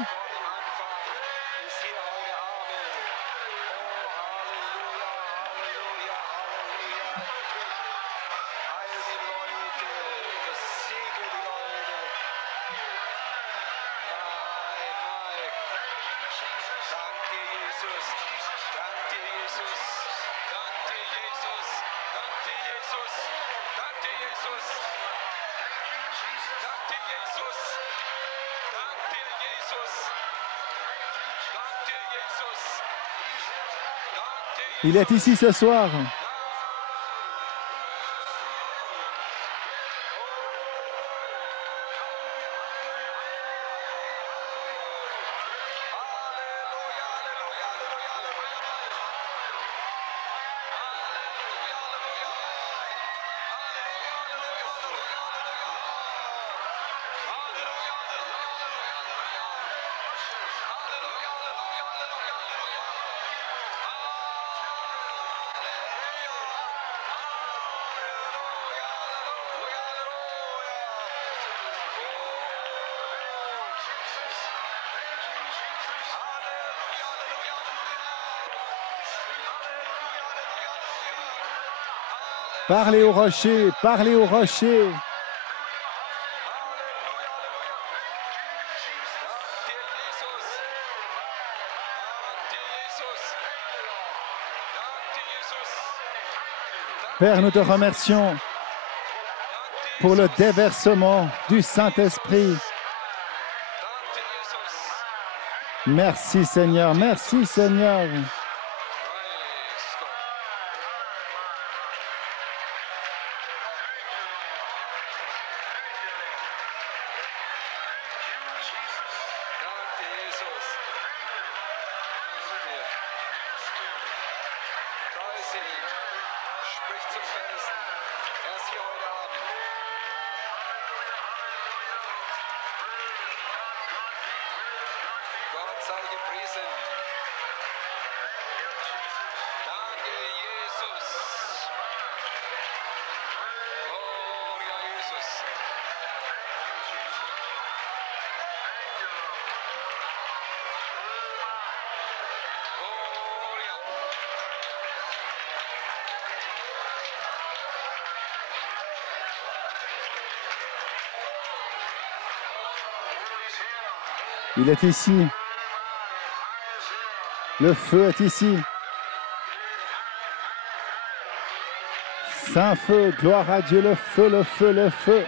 Il est ici ce soir. Parlez au rocher, parlez au rocher. Père, nous te remercions pour le déversement du Saint-Esprit. Merci Seigneur, merci Seigneur. Il est ici. Le feu est ici. Saint-Feu, gloire à Dieu, le feu, le feu, le feu.